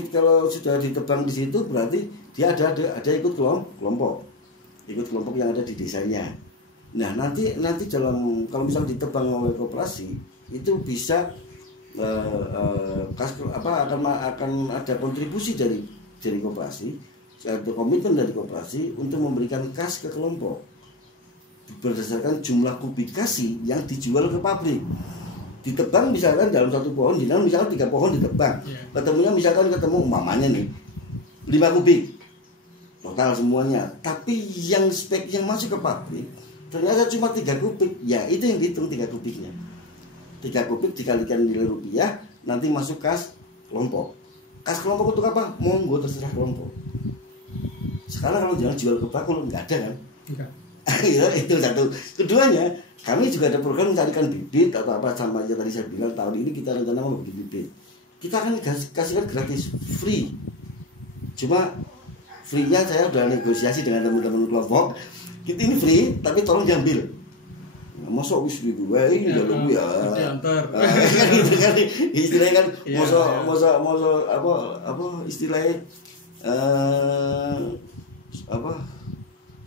sudah ditebang di situ berarti dia ada ikut kelompok yang ada di desanya. Nah nanti dalam kalau misalnya ditebang oleh koperasi itu bisa akan ada kontribusi dari koperasi, ada komitmen dari koperasi untuk memberikan kas ke kelompok berdasarkan jumlah kubikasi yang dijual ke pabrik. Ditebang misalkan dalam satu pohon, misalkan 3 pohon ditebang, ketemunya misalkan umpamanya nih 5 kubik total semuanya, tapi yang spek yang masuk ke pabrik ternyata cuma 3 kubik, ya itu yang dihitung 3 kubiknya. 3 kubik dikalikan nilai rupiah, nanti masuk kas kelompok. Kas kelompok untuk apa? Monggo terserah kelompok. Sekarang kalau jangan jual ke bakul nggak ada kan? Enggak. Ya, itu satu. Keduanya, kami juga ada program mencarikan bibit atau apa sama aja tadi saya bilang tahun ini kita rencana mau bikin bibit. Kita akan kasihkan gratis, free. Cuma free-nya saya udah negosiasi dengan teman-teman kelompok. Kita ini free, tapi tolong diambil. Masuk wis ribu, ini ya lu ya. Diantar. Kan istilahnya kan, Iya, masuk apa istilahnya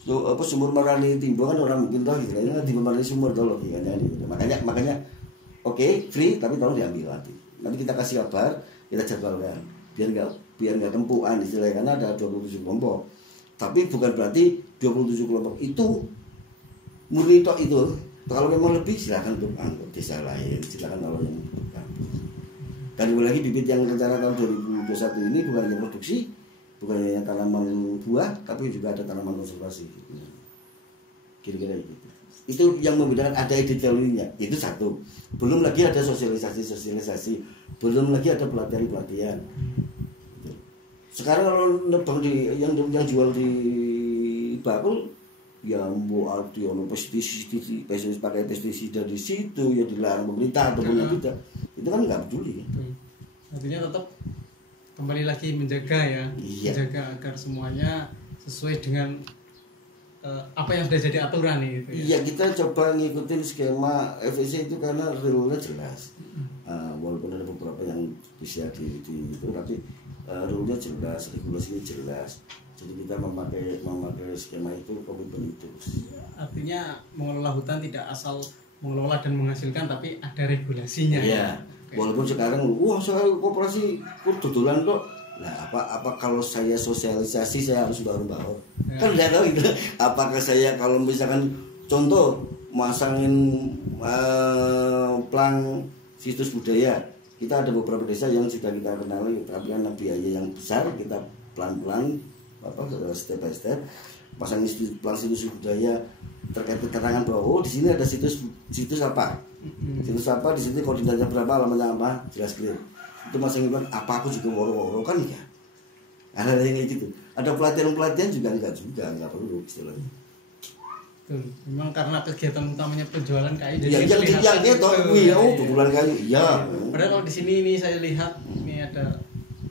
apa sumur marani timbang kan orang mungkin tahu gitu kan timbang marani sumur tahu logikanya gitu. Makanya oke, free tapi tolong diambil nanti kita kasih kabar, kita jadwalkan biar nggak tempuhan istilahnya, karena ada 27 kelompok, tapi bukan berarti 27 kelompok itu murni tok itu. Kalau memang lebih silakan untuk anggota desa lain, silakan kalau yang membutuhkan. Dan lagi bibit yang rencana tahun 2021 ini bukan hanya produksi, bukan hanya tanaman buah, tapi juga ada tanaman konservasi. Kira-kira gitu. Itu yang membedakan, ada edit value-nya. Itu satu. Belum lagi ada sosialisasi, belum lagi ada pelatihan. Sekarang kalau nebang yang jual di bakul, ya mau arti ono pestisida pakai pestisida di situ ya dilarang pemerintah atau punya kita, itu kan nggak peduli. Artinya tetap kembali lagi menjaga ya, menjaga agar semuanya sesuai dengan apa yang sudah jadi aturan gitu ya. Iya, kita coba ngikutin skema FEC itu karena rule-nya jelas. Walaupun ada beberapa yang bisa di itu, tapi rule-nya jelas, regulasinya jelas. Jadi kita memakai skema itu, komitmen itu. Artinya mengelola hutan tidak asal mengelola dan menghasilkan, tapi ada regulasinya. Iya. Walaupun sekarang, saya koperasi dodolan kok. Nah, apa kalau saya sosialisasi saya harus baru-baru? Ya. Kan tidak tahu itu. Apakah saya kalau misalkan contoh masangin plang situs budaya, kita ada beberapa desa yang sudah kita kenali, tapi karena biaya yang besar, kita pelan-pelan step by step pasang plang situs budaya terkait keterangan bahwa di sini ada situs apa, situs apa, di sini koordinatnya berapa, alamatnya apa, jelas clear. Itu masing bilang apa aku juga woro-woro kan ya, ada yang kayak gitu. Ada pelatihan juga enggak perlu istilahnya. Memang karena kegiatan utamanya penjualan kayu, jadi yang gitu, penjualan kayu, iya. Padahal kalau di sini ini saya lihat ini ada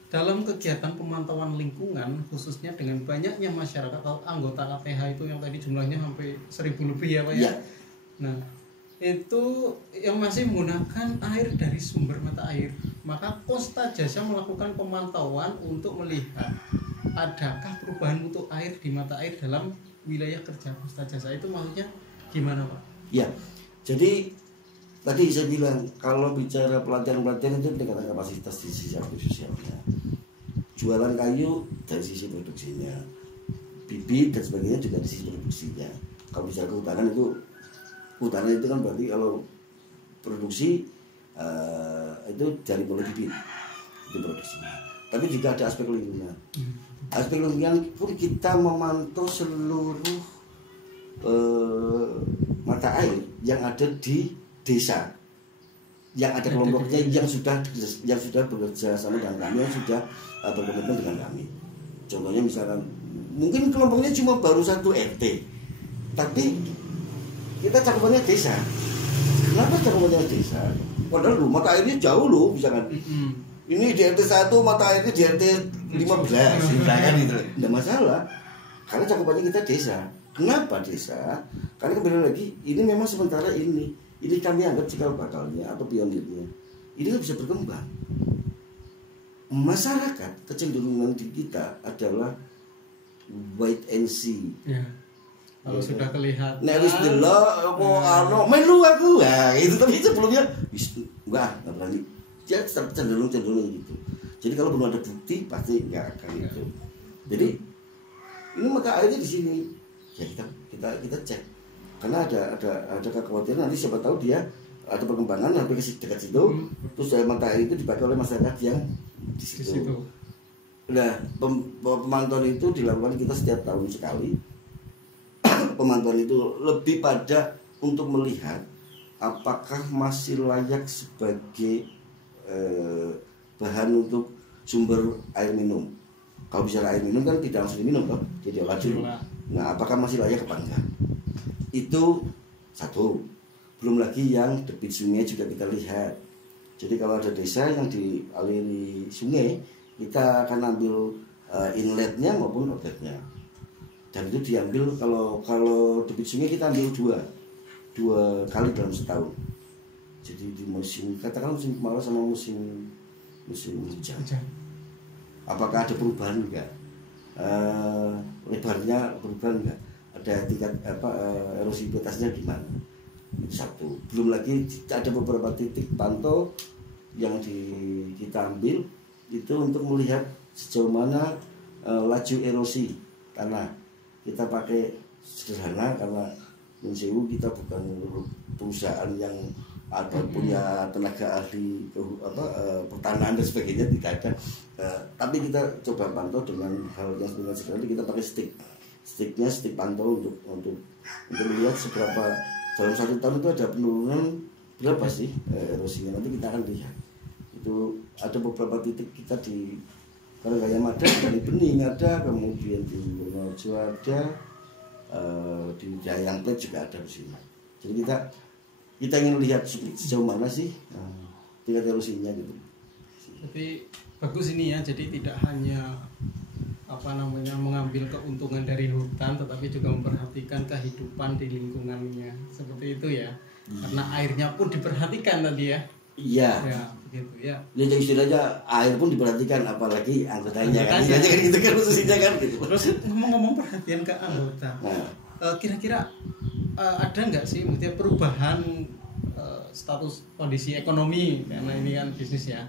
dalam kegiatan pemantauan lingkungan, khususnya dengan banyaknya masyarakat atau anggota KTH itu yang tadi jumlahnya sampai 1000 lebih ya Pak ya. Nah itu yang masih menggunakan air dari sumber mata air, maka Kosta Jasa melakukan pemantauan untuk melihat adakah perubahan mutu air di mata air dalam wilayah kerja Kosta Jasa. Itu maksudnya gimana Pak? Ya, jadi tadi saya bilang kalau bicara pelatihan itu tingkatan kapasitas di sisi sosialnya, jualan kayu dari sisi produksinya, bibit dan sebagainya juga di sisi produksinya. Kalau bicara kehutanan itu kan berarti kalau produksi itu dari mulai bibit itu produksinya. Tapi juga ada aspek lingkungan. Aspek lingkungan pun kita memantau seluruh mata air yang ada di desa, yang ada kelompoknya yang sudah bekerja sama dengan kami, yang sudah berkomitmen dengan kami. Contohnya misalkan mungkin kelompoknya cuma baru 1 RT, tapi kita cakupannya desa. Kenapa cakupannya desa? Padahal mata airnya jauh loh, misalkan ini di RT 1, mata airnya di RT 15, misalkan gitu. Tidak masalah, karena cakupannya kita desa. Kenapa desa? Karena kembali lagi, ini memang sementara ini kami anggap cikal bakalnya atau pionirnya. Ini kan bisa berkembang. Masyarakat kecenderungan di kita adalah wait and see. Ya. Kalau sudah kelihatan. Nek wis delok apa melu aku. Nah, itu tapi sebelumnya enggak berani. Dia cenderung gitu. Jadi kalau belum ada bukti pasti enggak akan itu. Jadi ini maka airnya di sini. Ya kita cek. Karena ada kekhawatiran nanti siapa tahu dia ada perkembangan sampai ke dekat situ, terus mata air itu dipakai oleh masyarakat yang di situ. Nah, pemantauan itu dilakukan kita setiap tahun sekali. Pemantauan itu lebih pada untuk melihat apakah masih layak sebagai bahan untuk sumber air minum. Kalau bicara air minum kan tidak langsung diminum toh, jadi olah dulu. Nah, apakah masih layak apa enggak? Itu satu. Belum lagi yang debit sungai juga kita lihat. Jadi kalau ada desa yang dialiri sungai, kita akan ambil inletnya maupun outletnya. Dan itu diambil kalau debit sungai kita ambil dua kali dalam setahun. Jadi di musim, katakan musim kemarau sama musim hujan. Apakah ada perubahan enggak? Lebarnya berubah enggak? Ada tingkat erosivitasnya gimana? Itu satu. Belum lagi ada beberapa titik pantau yang kita ambil itu untuk melihat sejauh mana laju erosi tanah. Kita pakai sederhana karena Sewu kita bukan perusahaan yang atau punya tenaga ahli pertanahan dan sebagainya, tidak ada. Tapi kita coba pantau dengan hal yang sebenarnya sekali, kita pakai stick pantau untuk melihat seberapa dalam 1 tahun itu ada penurunan berapa sih erosinya. Nanti kita akan lihat. Itu ada beberapa titik kita di Karangayam ada, di Bening ada, kemudian di Wonorejo ada, di Jayang Plet juga ada di sini. Jadi kita ingin lihat sejauh mana sih tingkat erosinya gitu. Jadi bagus ini ya, jadi tidak hanya mengambil keuntungan dari hutan, tetapi juga memperhatikan kehidupan di lingkungannya, seperti itu ya. Karena airnya pun diperhatikan tadi ya. Iya. Ya, begitu ya. Jadi istilahnya air pun diperhatikan, apalagi anggotanya kan gitu kan khususnya kan gitu. Terus ngomong-ngomong perhatian ke anggota. Kira-kira ada nggak sih maksudnya perubahan status kondisi ekonomi, karena ini kan bisnis ya.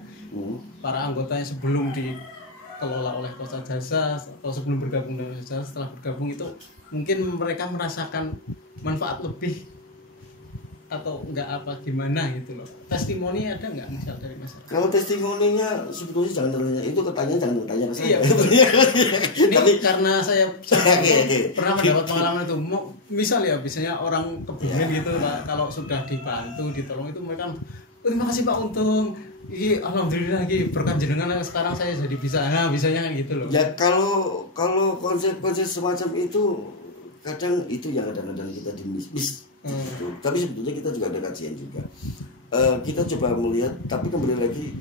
Para anggotanya sebelum dikelola oleh Kosa Jasa atau sebelum bergabung dengan Kosa Jasa, setelah bergabung itu mungkin mereka merasakan manfaat lebih atau enggak apa gimana gitu loh. Testimoni ada nggak misal dari masyarakat? Kalau testimoninya sebetulnya jangan tanya, itu jangan bertanya ke saya. Iya, ini tapi karena saya pernah mendapat pengalaman itu. Misal ya, biasanya orang kebumen gitu Pak, kalau sudah dibantu, ditolong itu mereka, terima kasih Pak Untung. Alhamdulillah berkat jenengan sekarang saya jadi bisa. Nah, bisanya kan gitu loh. Ya kalau konsep semacam itu kadang itu yang kadang-kadang kita dimis. Tapi sebetulnya kita juga ada kajian juga. Kita coba melihat, tapi kembali lagi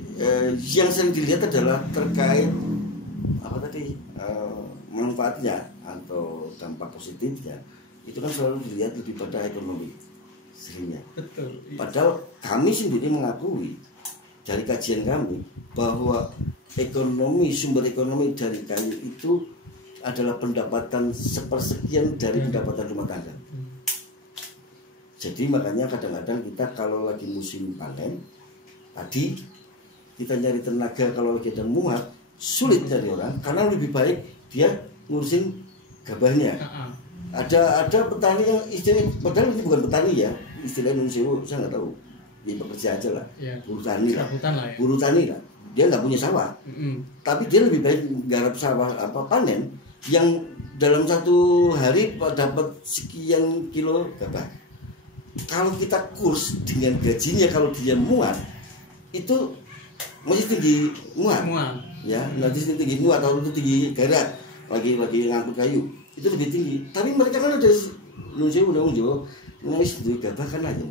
yang sering dilihat adalah terkait manfaatnya atau dampak positifnya. Itu kan selalu dilihat lebih pada ekonomi seringnya. Betul. Padahal kami sendiri mengakui dari kajian kami bahwa sumber ekonomi dari kayu itu adalah pendapatan 1/4 dari pendapatan rumah tangga. Jadi makanya kadang-kadang kita kalau lagi musim panen tadi kita nyari tenaga, kalau lagi ada muat sulit cari orang karena lebih baik dia ngurusin gabahnya. Ada petani yang istilahnya, padahal ini bukan petani ya, istilahnya Nunsewu saya nggak tahu, dia bekerja aja lah, buruh tani lah, dia nggak punya sawah, tapi dia lebih baik garap sawah panen yang dalam 1 hari dapat sekian kilo gabah. Kalau kita kurs dengan gajinya, kalau dia muat itu masih tinggi muat. Ya, nanti tinggi muat atau itu tinggi garat, lagi ngangkut kayu itu lebih tinggi. Tapi mereka kan ada Nunsewu nulis duit gabah kan aja.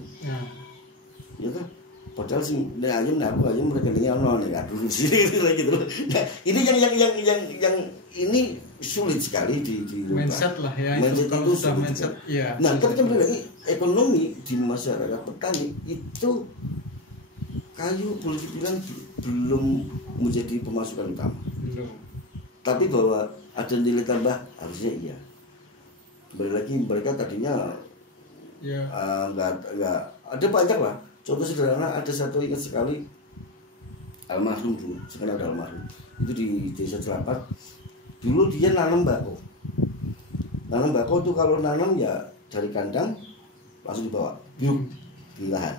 Ya kan? Padahal sih ayam mereka dengar nek dulu sini gitu loh. Nah, ini yang ini sulit sekali di mindset lah ya. Mindset itu sudah mindset. Ya, nah, tapi kembali lagi ekonomi di masyarakat petani itu kayu boleh dibilang belum menjadi pemasukan utama. Belum. Tapi bahwa ada nilai tambah harusnya iya. Kembali lagi mereka tadinya nggak ada banyak lah. Contoh sederhana, ada satu ingat sekali almarhum dulu, sekarang ada almarhum itu di desa Celapat. Dulu dia nanam bako itu kalau nanam ya dari kandang langsung dibawa di lahan.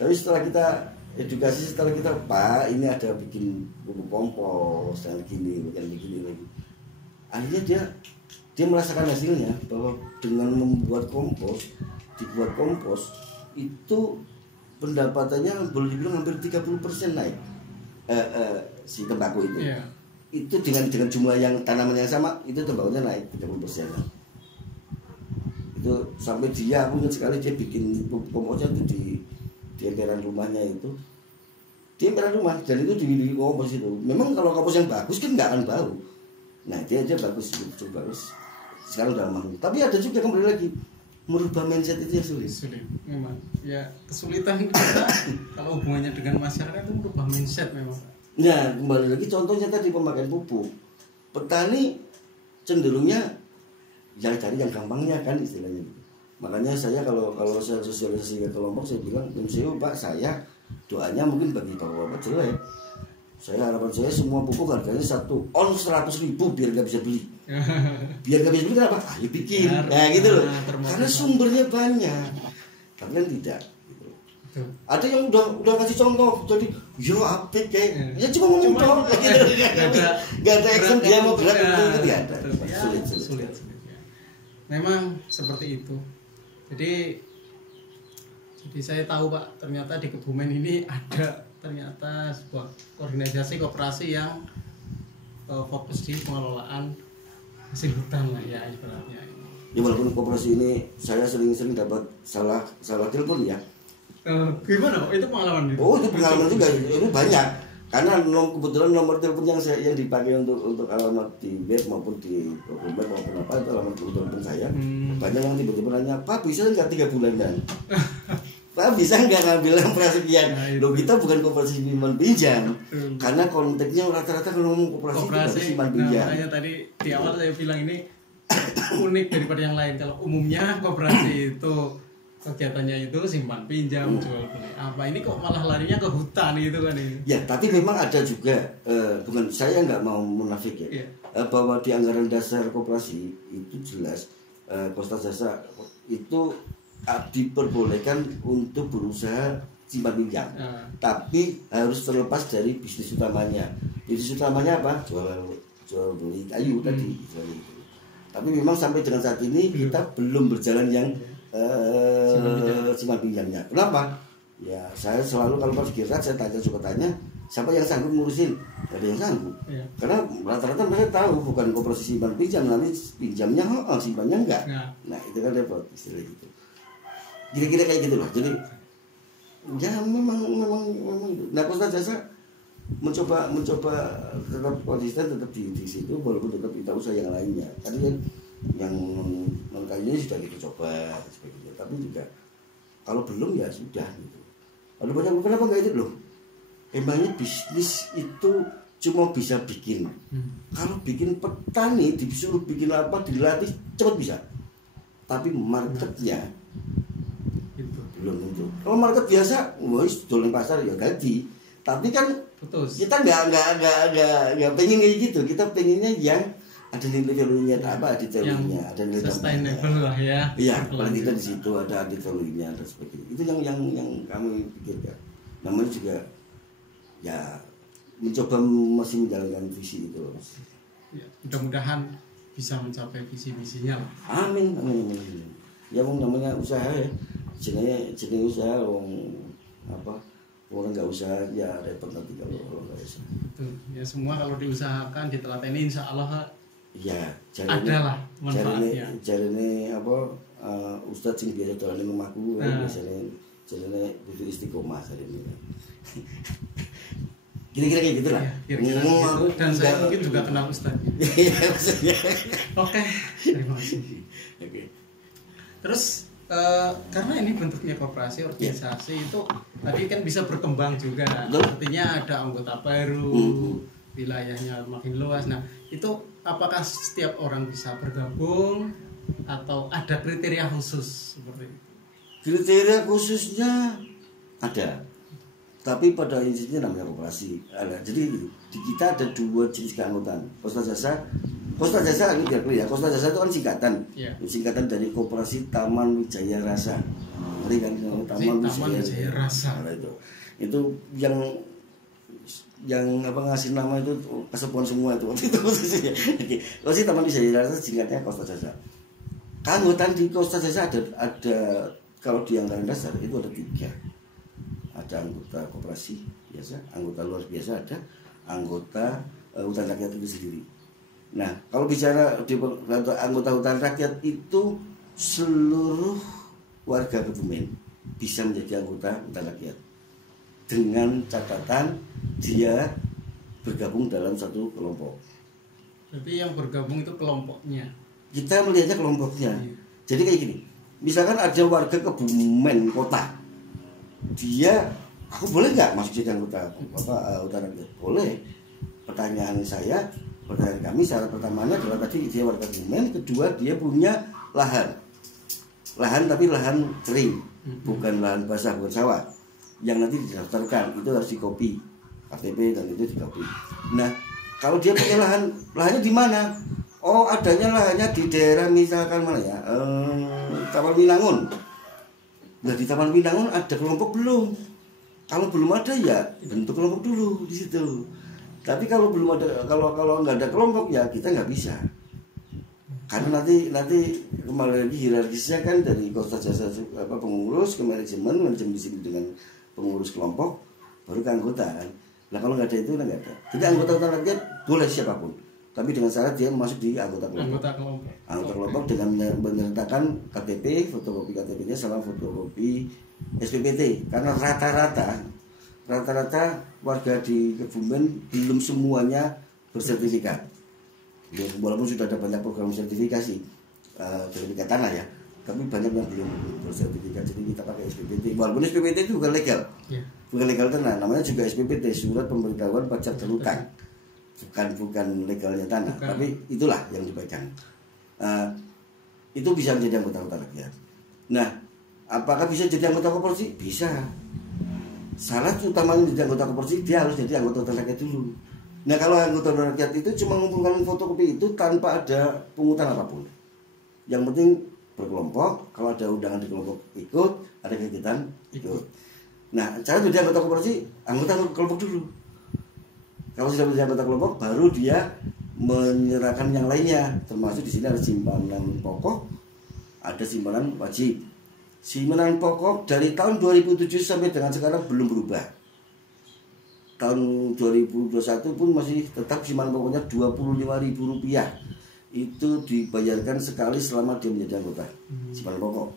Tapi setelah kita edukasi, Pak ini ada bikin pupuk kompos dan begini lagi, akhirnya dia merasakan hasilnya bahwa dengan dibuat kompos itu pendapatannya boleh dibilang hampir 30% naik si tembakau itu. itu dengan jumlah yang tanaman yang sama itu tembakaunya naik 30%. Itu sampai dia, aku ingat sekali dia bikin pupuk komposnya itu di emperan rumahnya itu, di emperan rumah, dan itu di kompos itu. Memang kalau kompos yang bagus kan nggak akan bau. Nah dia bagus, betul bagus. Sekarang udah aman. Tapi ada juga kembali lagi merubah mindset itu yang sulit. Memang ya kesulitan kita kalau hubungannya dengan masyarakat itu merubah mindset memang. Nah kembali lagi contohnya tadi pemakaian pupuk, petani cenderungnya yang cari yang gampangnya kan istilahnya. Makanya saya kalau saya sosialisasi ke kelompok, saya bilang MCU Pak, saya doanya mungkin bagi bapak-bapak jelek. Saya harapan saya semua pupuk harganya 1 on 100.000 biar gak bisa beli. Biar gak bisa beli kenapa? Ayo bikin. Nah gitu loh. Karena sumbernya banyak. Tapi kan tidak. Ada yang udah kasih contoh, jadi yo apik kayak ya cuma ngomong doang gitu. Gak ada action dia mau berat itu tidak ada. Sulit. Memang seperti itu. Jadi saya tahu Pak, ternyata di Kebumen ini ada ternyata sebuah organisasi koperasi yang fokus di pengelolaan hasil hutan lah ya ibaratnya. Ya walaupun koperasi ini saya sering-sering dapat salah telepon ya. Gimana Pak? Itu pengalaman itu? Oh itu pengalaman juga, ini banyak. Karena kebetulan nomor telepon yang dipakai untuk alamat di web maupun di web maupun apa itu alamat telepon saya. Banyak yang tiba-tiba nanya, Pak bisa nggak 3 bulanan? Pak bisa nggak ngambil operasi sekian? Loh kita bukan koperasi simpan pinjam. Karena konteksnya rata-rata kalau ngomong koperasi simpan pinjam. Makanya tadi di awal saya bilang ini unik daripada yang lain. Kalau umumnya koperasi itu kegiatannya itu simpan pinjam, jual beli apa, ini kok malah larinya ke hutan gitu kan ini. Ya tapi memang ada juga bukan, saya nggak mau munafik ya, bahwa di anggaran dasar koperasi itu jelas Kosta Jasa itu diperbolehkan untuk berusaha simpan pinjam, tapi harus terlepas dari bisnis utamanya. Bisnis utamanya apa? Jual beli kayu tadi. Tapi memang sampai dengan saat ini kita belum berjalan yang simpan pinjamnya. Kenapa? Ya saya selalu kalau pas kira saya suka tanya siapa yang sanggup ngurusin, gak ada yang sanggup. Karena rata-rata mereka tahu bukan koperasi simpan pinjam, nanti pinjamnya simpannya enggak. Nah itu kan repot istilah gitu. Kira-kira kayak gitu lah. Jadi ya memang. Nah Kosta Jasa mencoba tetap konsisten, tetap di situ walaupun tetap kita usaha yang lainnya. Tadi kan yang kayunya sudah kita coba sebagainya, tapi juga kalau belum ya sudah gitu. Lalu banyak kenapa nggak itu loh? Emangnya bisnis itu cuma bisa bikin. Kalau bikin petani disuruh bikin apa, dilatih cepat bisa. Tapi marketnya itu belum tentu. Kalau market biasa, wis dolen pasar ya gaji. Tapi kan kita nggak pengen kayak gitu. Kita pengennya yang ada nilai value-nya, apa added value-nya, ada nilai sustainable lah ya. Iya, paling tidak di situ ada added value-nya dan sebagainya. Itu yang kami pikirkan. Namanya juga ya mencoba masih menjalankan visi itu. Ya, mudah-mudahan bisa mencapai visi-visinya lah. Amin. Ya wong namanya usaha ya. Jenenge usaha wong apa? Orang nggak usah ya repot nanti kalau nggak usah. Ya semua kalau diusahakan ditelateni insya Allah ya adalah manfaatnya. Jarine apa Ustadz sing biasa dolan ning omahku biasanya jarine kudu istiqomah jarine. Kira-kira kayak gitu lah. Dan saya mungkin juga kenal Ustadz. Oke, terima kasih. Oke. Terus karena ini bentuknya koperasi organisasi itu tadi kan bisa berkembang juga. Artinya ada anggota baru, wilayahnya makin luas. Nah, itu apakah setiap orang bisa bergabung atau ada kriteria khusus seperti itu? Kriteria khususnya ada. Tapi pada intinya namanya koperasi. Jadi di kita ada 2 jenis keanggotaan. Kosta Jasa ini biar ya. Kosta Jasa itu kan singkatan. Singkatan dari Koperasi Taman Wijaya Rasa. Ngerti kan Taman Wijaya Rasa. Itu yang apa ngasih nama itu kesepuan semua itu waktu itu khususnya. Koperasi Taman Wijaya Rasa singkatnya Kosta Jasa. Keanggotaan di Kosta Jasa ada kalau di anggaran dasar itu ada 3. Ada anggota koperasi biasa, anggota luar biasa ada, anggota hutan rakyat itu sendiri. Nah, kalau bicara di anggota hutan rakyat itu seluruh warga Kebumen bisa menjadi anggota hutan rakyat dengan catatan dia bergabung dalam satu kelompok. Berarti yang bergabung itu kelompoknya. Kita melihatnya kelompoknya. Jadi kayak gini, misalkan ada warga Kebumen kota, dia, aku boleh nggak masuk jadi anggota hutan rakyat? Boleh. Pertanyaan kami syarat pertamanya adalah tadi dia warga Kebumen, kedua dia punya lahan tapi lahan kering, bukan lahan basah, bukan sawah, yang nanti didaftarkan itu harus dikopi KTP dan itu dikopi. Nah, kalau dia punya lahannya di mana? Oh, adanya lahannya di daerah misalkan mana ya? Taman Winangun. Nah, di Taman Winangun ada kelompok belum? Kalau belum ada ya bentuk kelompok dulu di situ. Tapi kalau belum ada, kalau nggak ada kelompok ya kita nggak bisa. Karena nanti kembali lagi hierarkisnya kan dari kota jasa pengurus ke manajemen di sini dengan pengurus kelompok baru ke anggota kan. Nah kalau nggak ada itu nggak ada. Jadi anggota rakyat boleh siapapun, tapi dengan syarat dia masuk di anggota kelompok. Anggota kelompok dengan menyertakan KTP, fotokopi KTP-nya sama fotokopi SPPT. Karena rata-rata warga di Kebumen belum semuanya bersertifikat. Ya, walaupun sudah ada banyak program sertifikasi sertifikat tanah ya, tapi banyak yang belum bersertifikat. Jadi kita pakai SPPT. Walaupun SPPT itu bukan legal, bukan legal tanah. Namanya juga SPPT, surat pemberitahuan pajak dan hutang. Bukan legalnya tanah, tapi itulah yang dipegang. Itu bisa menjadi anggota rakyat. Nah, apakah bisa jadi anggota koperasi? Bisa. Syarat utamanya menjadi anggota koperasi dia harus jadi anggota rakyat dulu. Nah, kalau anggota rakyat itu cuma mengumpulkan fotokopi itu tanpa ada pungutan apapun. Yang penting berkelompok, kalau ada undangan di kelompok ikut, ada kegiatan ikut. Nah, cara jadi anggota koperasi, anggota kelompok dulu. Kalau sudah menjadi anggota kelompok, baru dia menyerahkan yang lainnya. Termasuk di sini ada simpanan pokok, ada simpanan wajib. Simpanan pokok dari tahun 2007 sampai dengan sekarang belum berubah. Tahun 2021 pun masih tetap simpanan pokoknya Rp25.000. Itu dibayarkan sekali selama dia menjadi anggota simpanan pokok.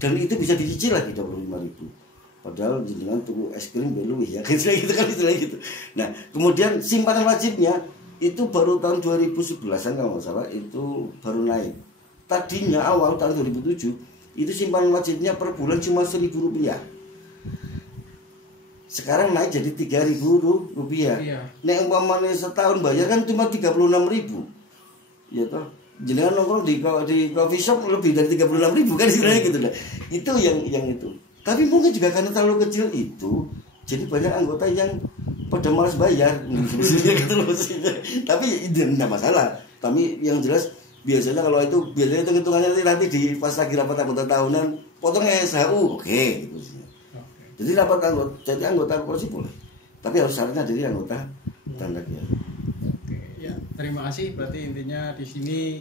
Dan itu bisa dicicil lagi Rp25.000. Padahal dengan tunggu es krim belum ya, istilah gitu. Nah, kemudian simpanan wajibnya itu baru tahun 2011-an kalau nggak salah itu baru naik. Tadinya awal tahun 2007 itu simpanan wajibnya per bulan cuma Rp1.000. Sekarang naik jadi Rp3.000. Iya. Nah, umpamanya setahun bayar kan cuma Rp36.000. Ya toh. Jangan nongkrong di coffee shop lebih dari Rp36.000 kan istilahnya gitu dah. Itu yang itu. Tapi mungkin juga karena terlalu kecil itu, jadi banyak anggota yang pada malas bayar. Tapi itu tidak masalah. Tapi yang jelas biasanya kalau itu hitungannya nanti di pas lagi rapat anggota tahunan potongnya SHU, oke. Gitu. Jadi rapat anggota koperasi boleh. Tapi harus syaratnya jadi anggota tanda rakyat. Oke, ya terima kasih. Berarti intinya di sini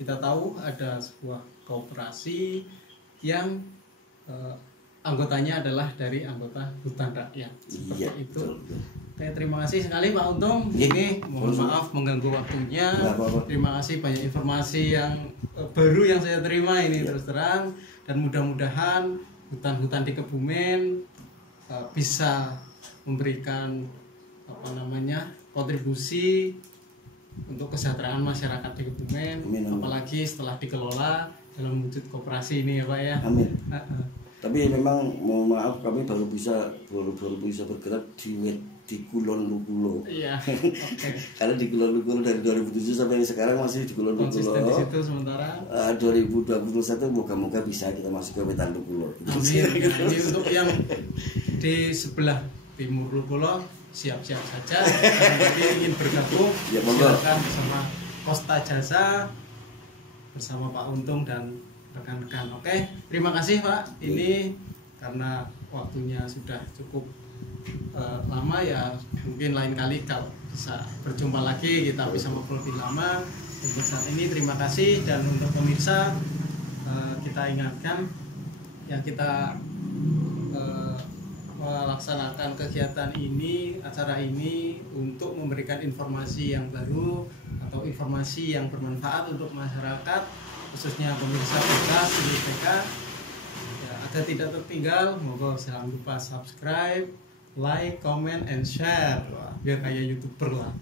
kita tahu ada sebuah koperasi yang anggotanya adalah dari anggota hutan rakyat. Seperti itu. Betul. Oke, terima kasih sekali Pak Untung. Ini mohon maaf mengganggu waktunya. Terima kasih banyak informasi yang baru yang saya terima ini terus terang, dan mudah-mudahan hutan-hutan di Kebumen bisa memberikan kontribusi untuk kesejahteraan masyarakat di Kebumen. Apalagi setelah dikelola dalam wujud koperasi ini ya Pak ya. Amin. Tapi memang mohon maaf kami baru bisa bergerak di Kulon Lukulo. Iya. Okay. Karena di Kulon Lukulo dari 2007 sampai sekarang masih di Kulon Lukulo. Konsisten di situ sementara. 2021 moga-moga bisa kita masuk ke Wetan Lukulo. Amin. Jadi untuk yang di sebelah timur Lukulo siap-siap saja. Jadi ingin bergabung ya, silakan bersama Kosta Jasa bersama Pak Untung dan rekan-rekan. Oke, terima kasih Pak. Ini karena waktunya sudah cukup lama ya, mungkin lain kali kalau bisa berjumpa lagi kita bisa ngobrol lebih lama. Untuk saat ini terima kasih, dan untuk pemirsa kita ingatkan ya, kita melaksanakan kegiatan ini, acara ini untuk memberi memberikan informasi yang baru atau informasi yang bermanfaat untuk masyarakat, khususnya pemirsa kita, studio PK. Ya, agar tidak tertinggal, monggo jangan lupa subscribe, like, comment, and share. Wah, biar kayak YouTuber lah.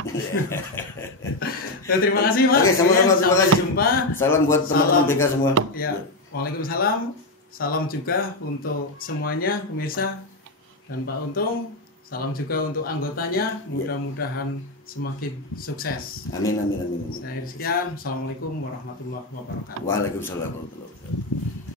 Ya, terima kasih Pak. Oke, sama-sama, terima Sampai kasih. jumpa. Salam buat teman-teman PK semua. Ya, waalaikumsalam. Salam juga untuk semuanya pemirsa dan Pak Untung. Salam juga untuk anggotanya. Mudah-mudahan semakin sukses. Amin, amin, amin, amin. Saya sekian. Assalamualaikum warahmatullahi wabarakatuh. Waalaikumsalam warahmatullahi wabarakatuh.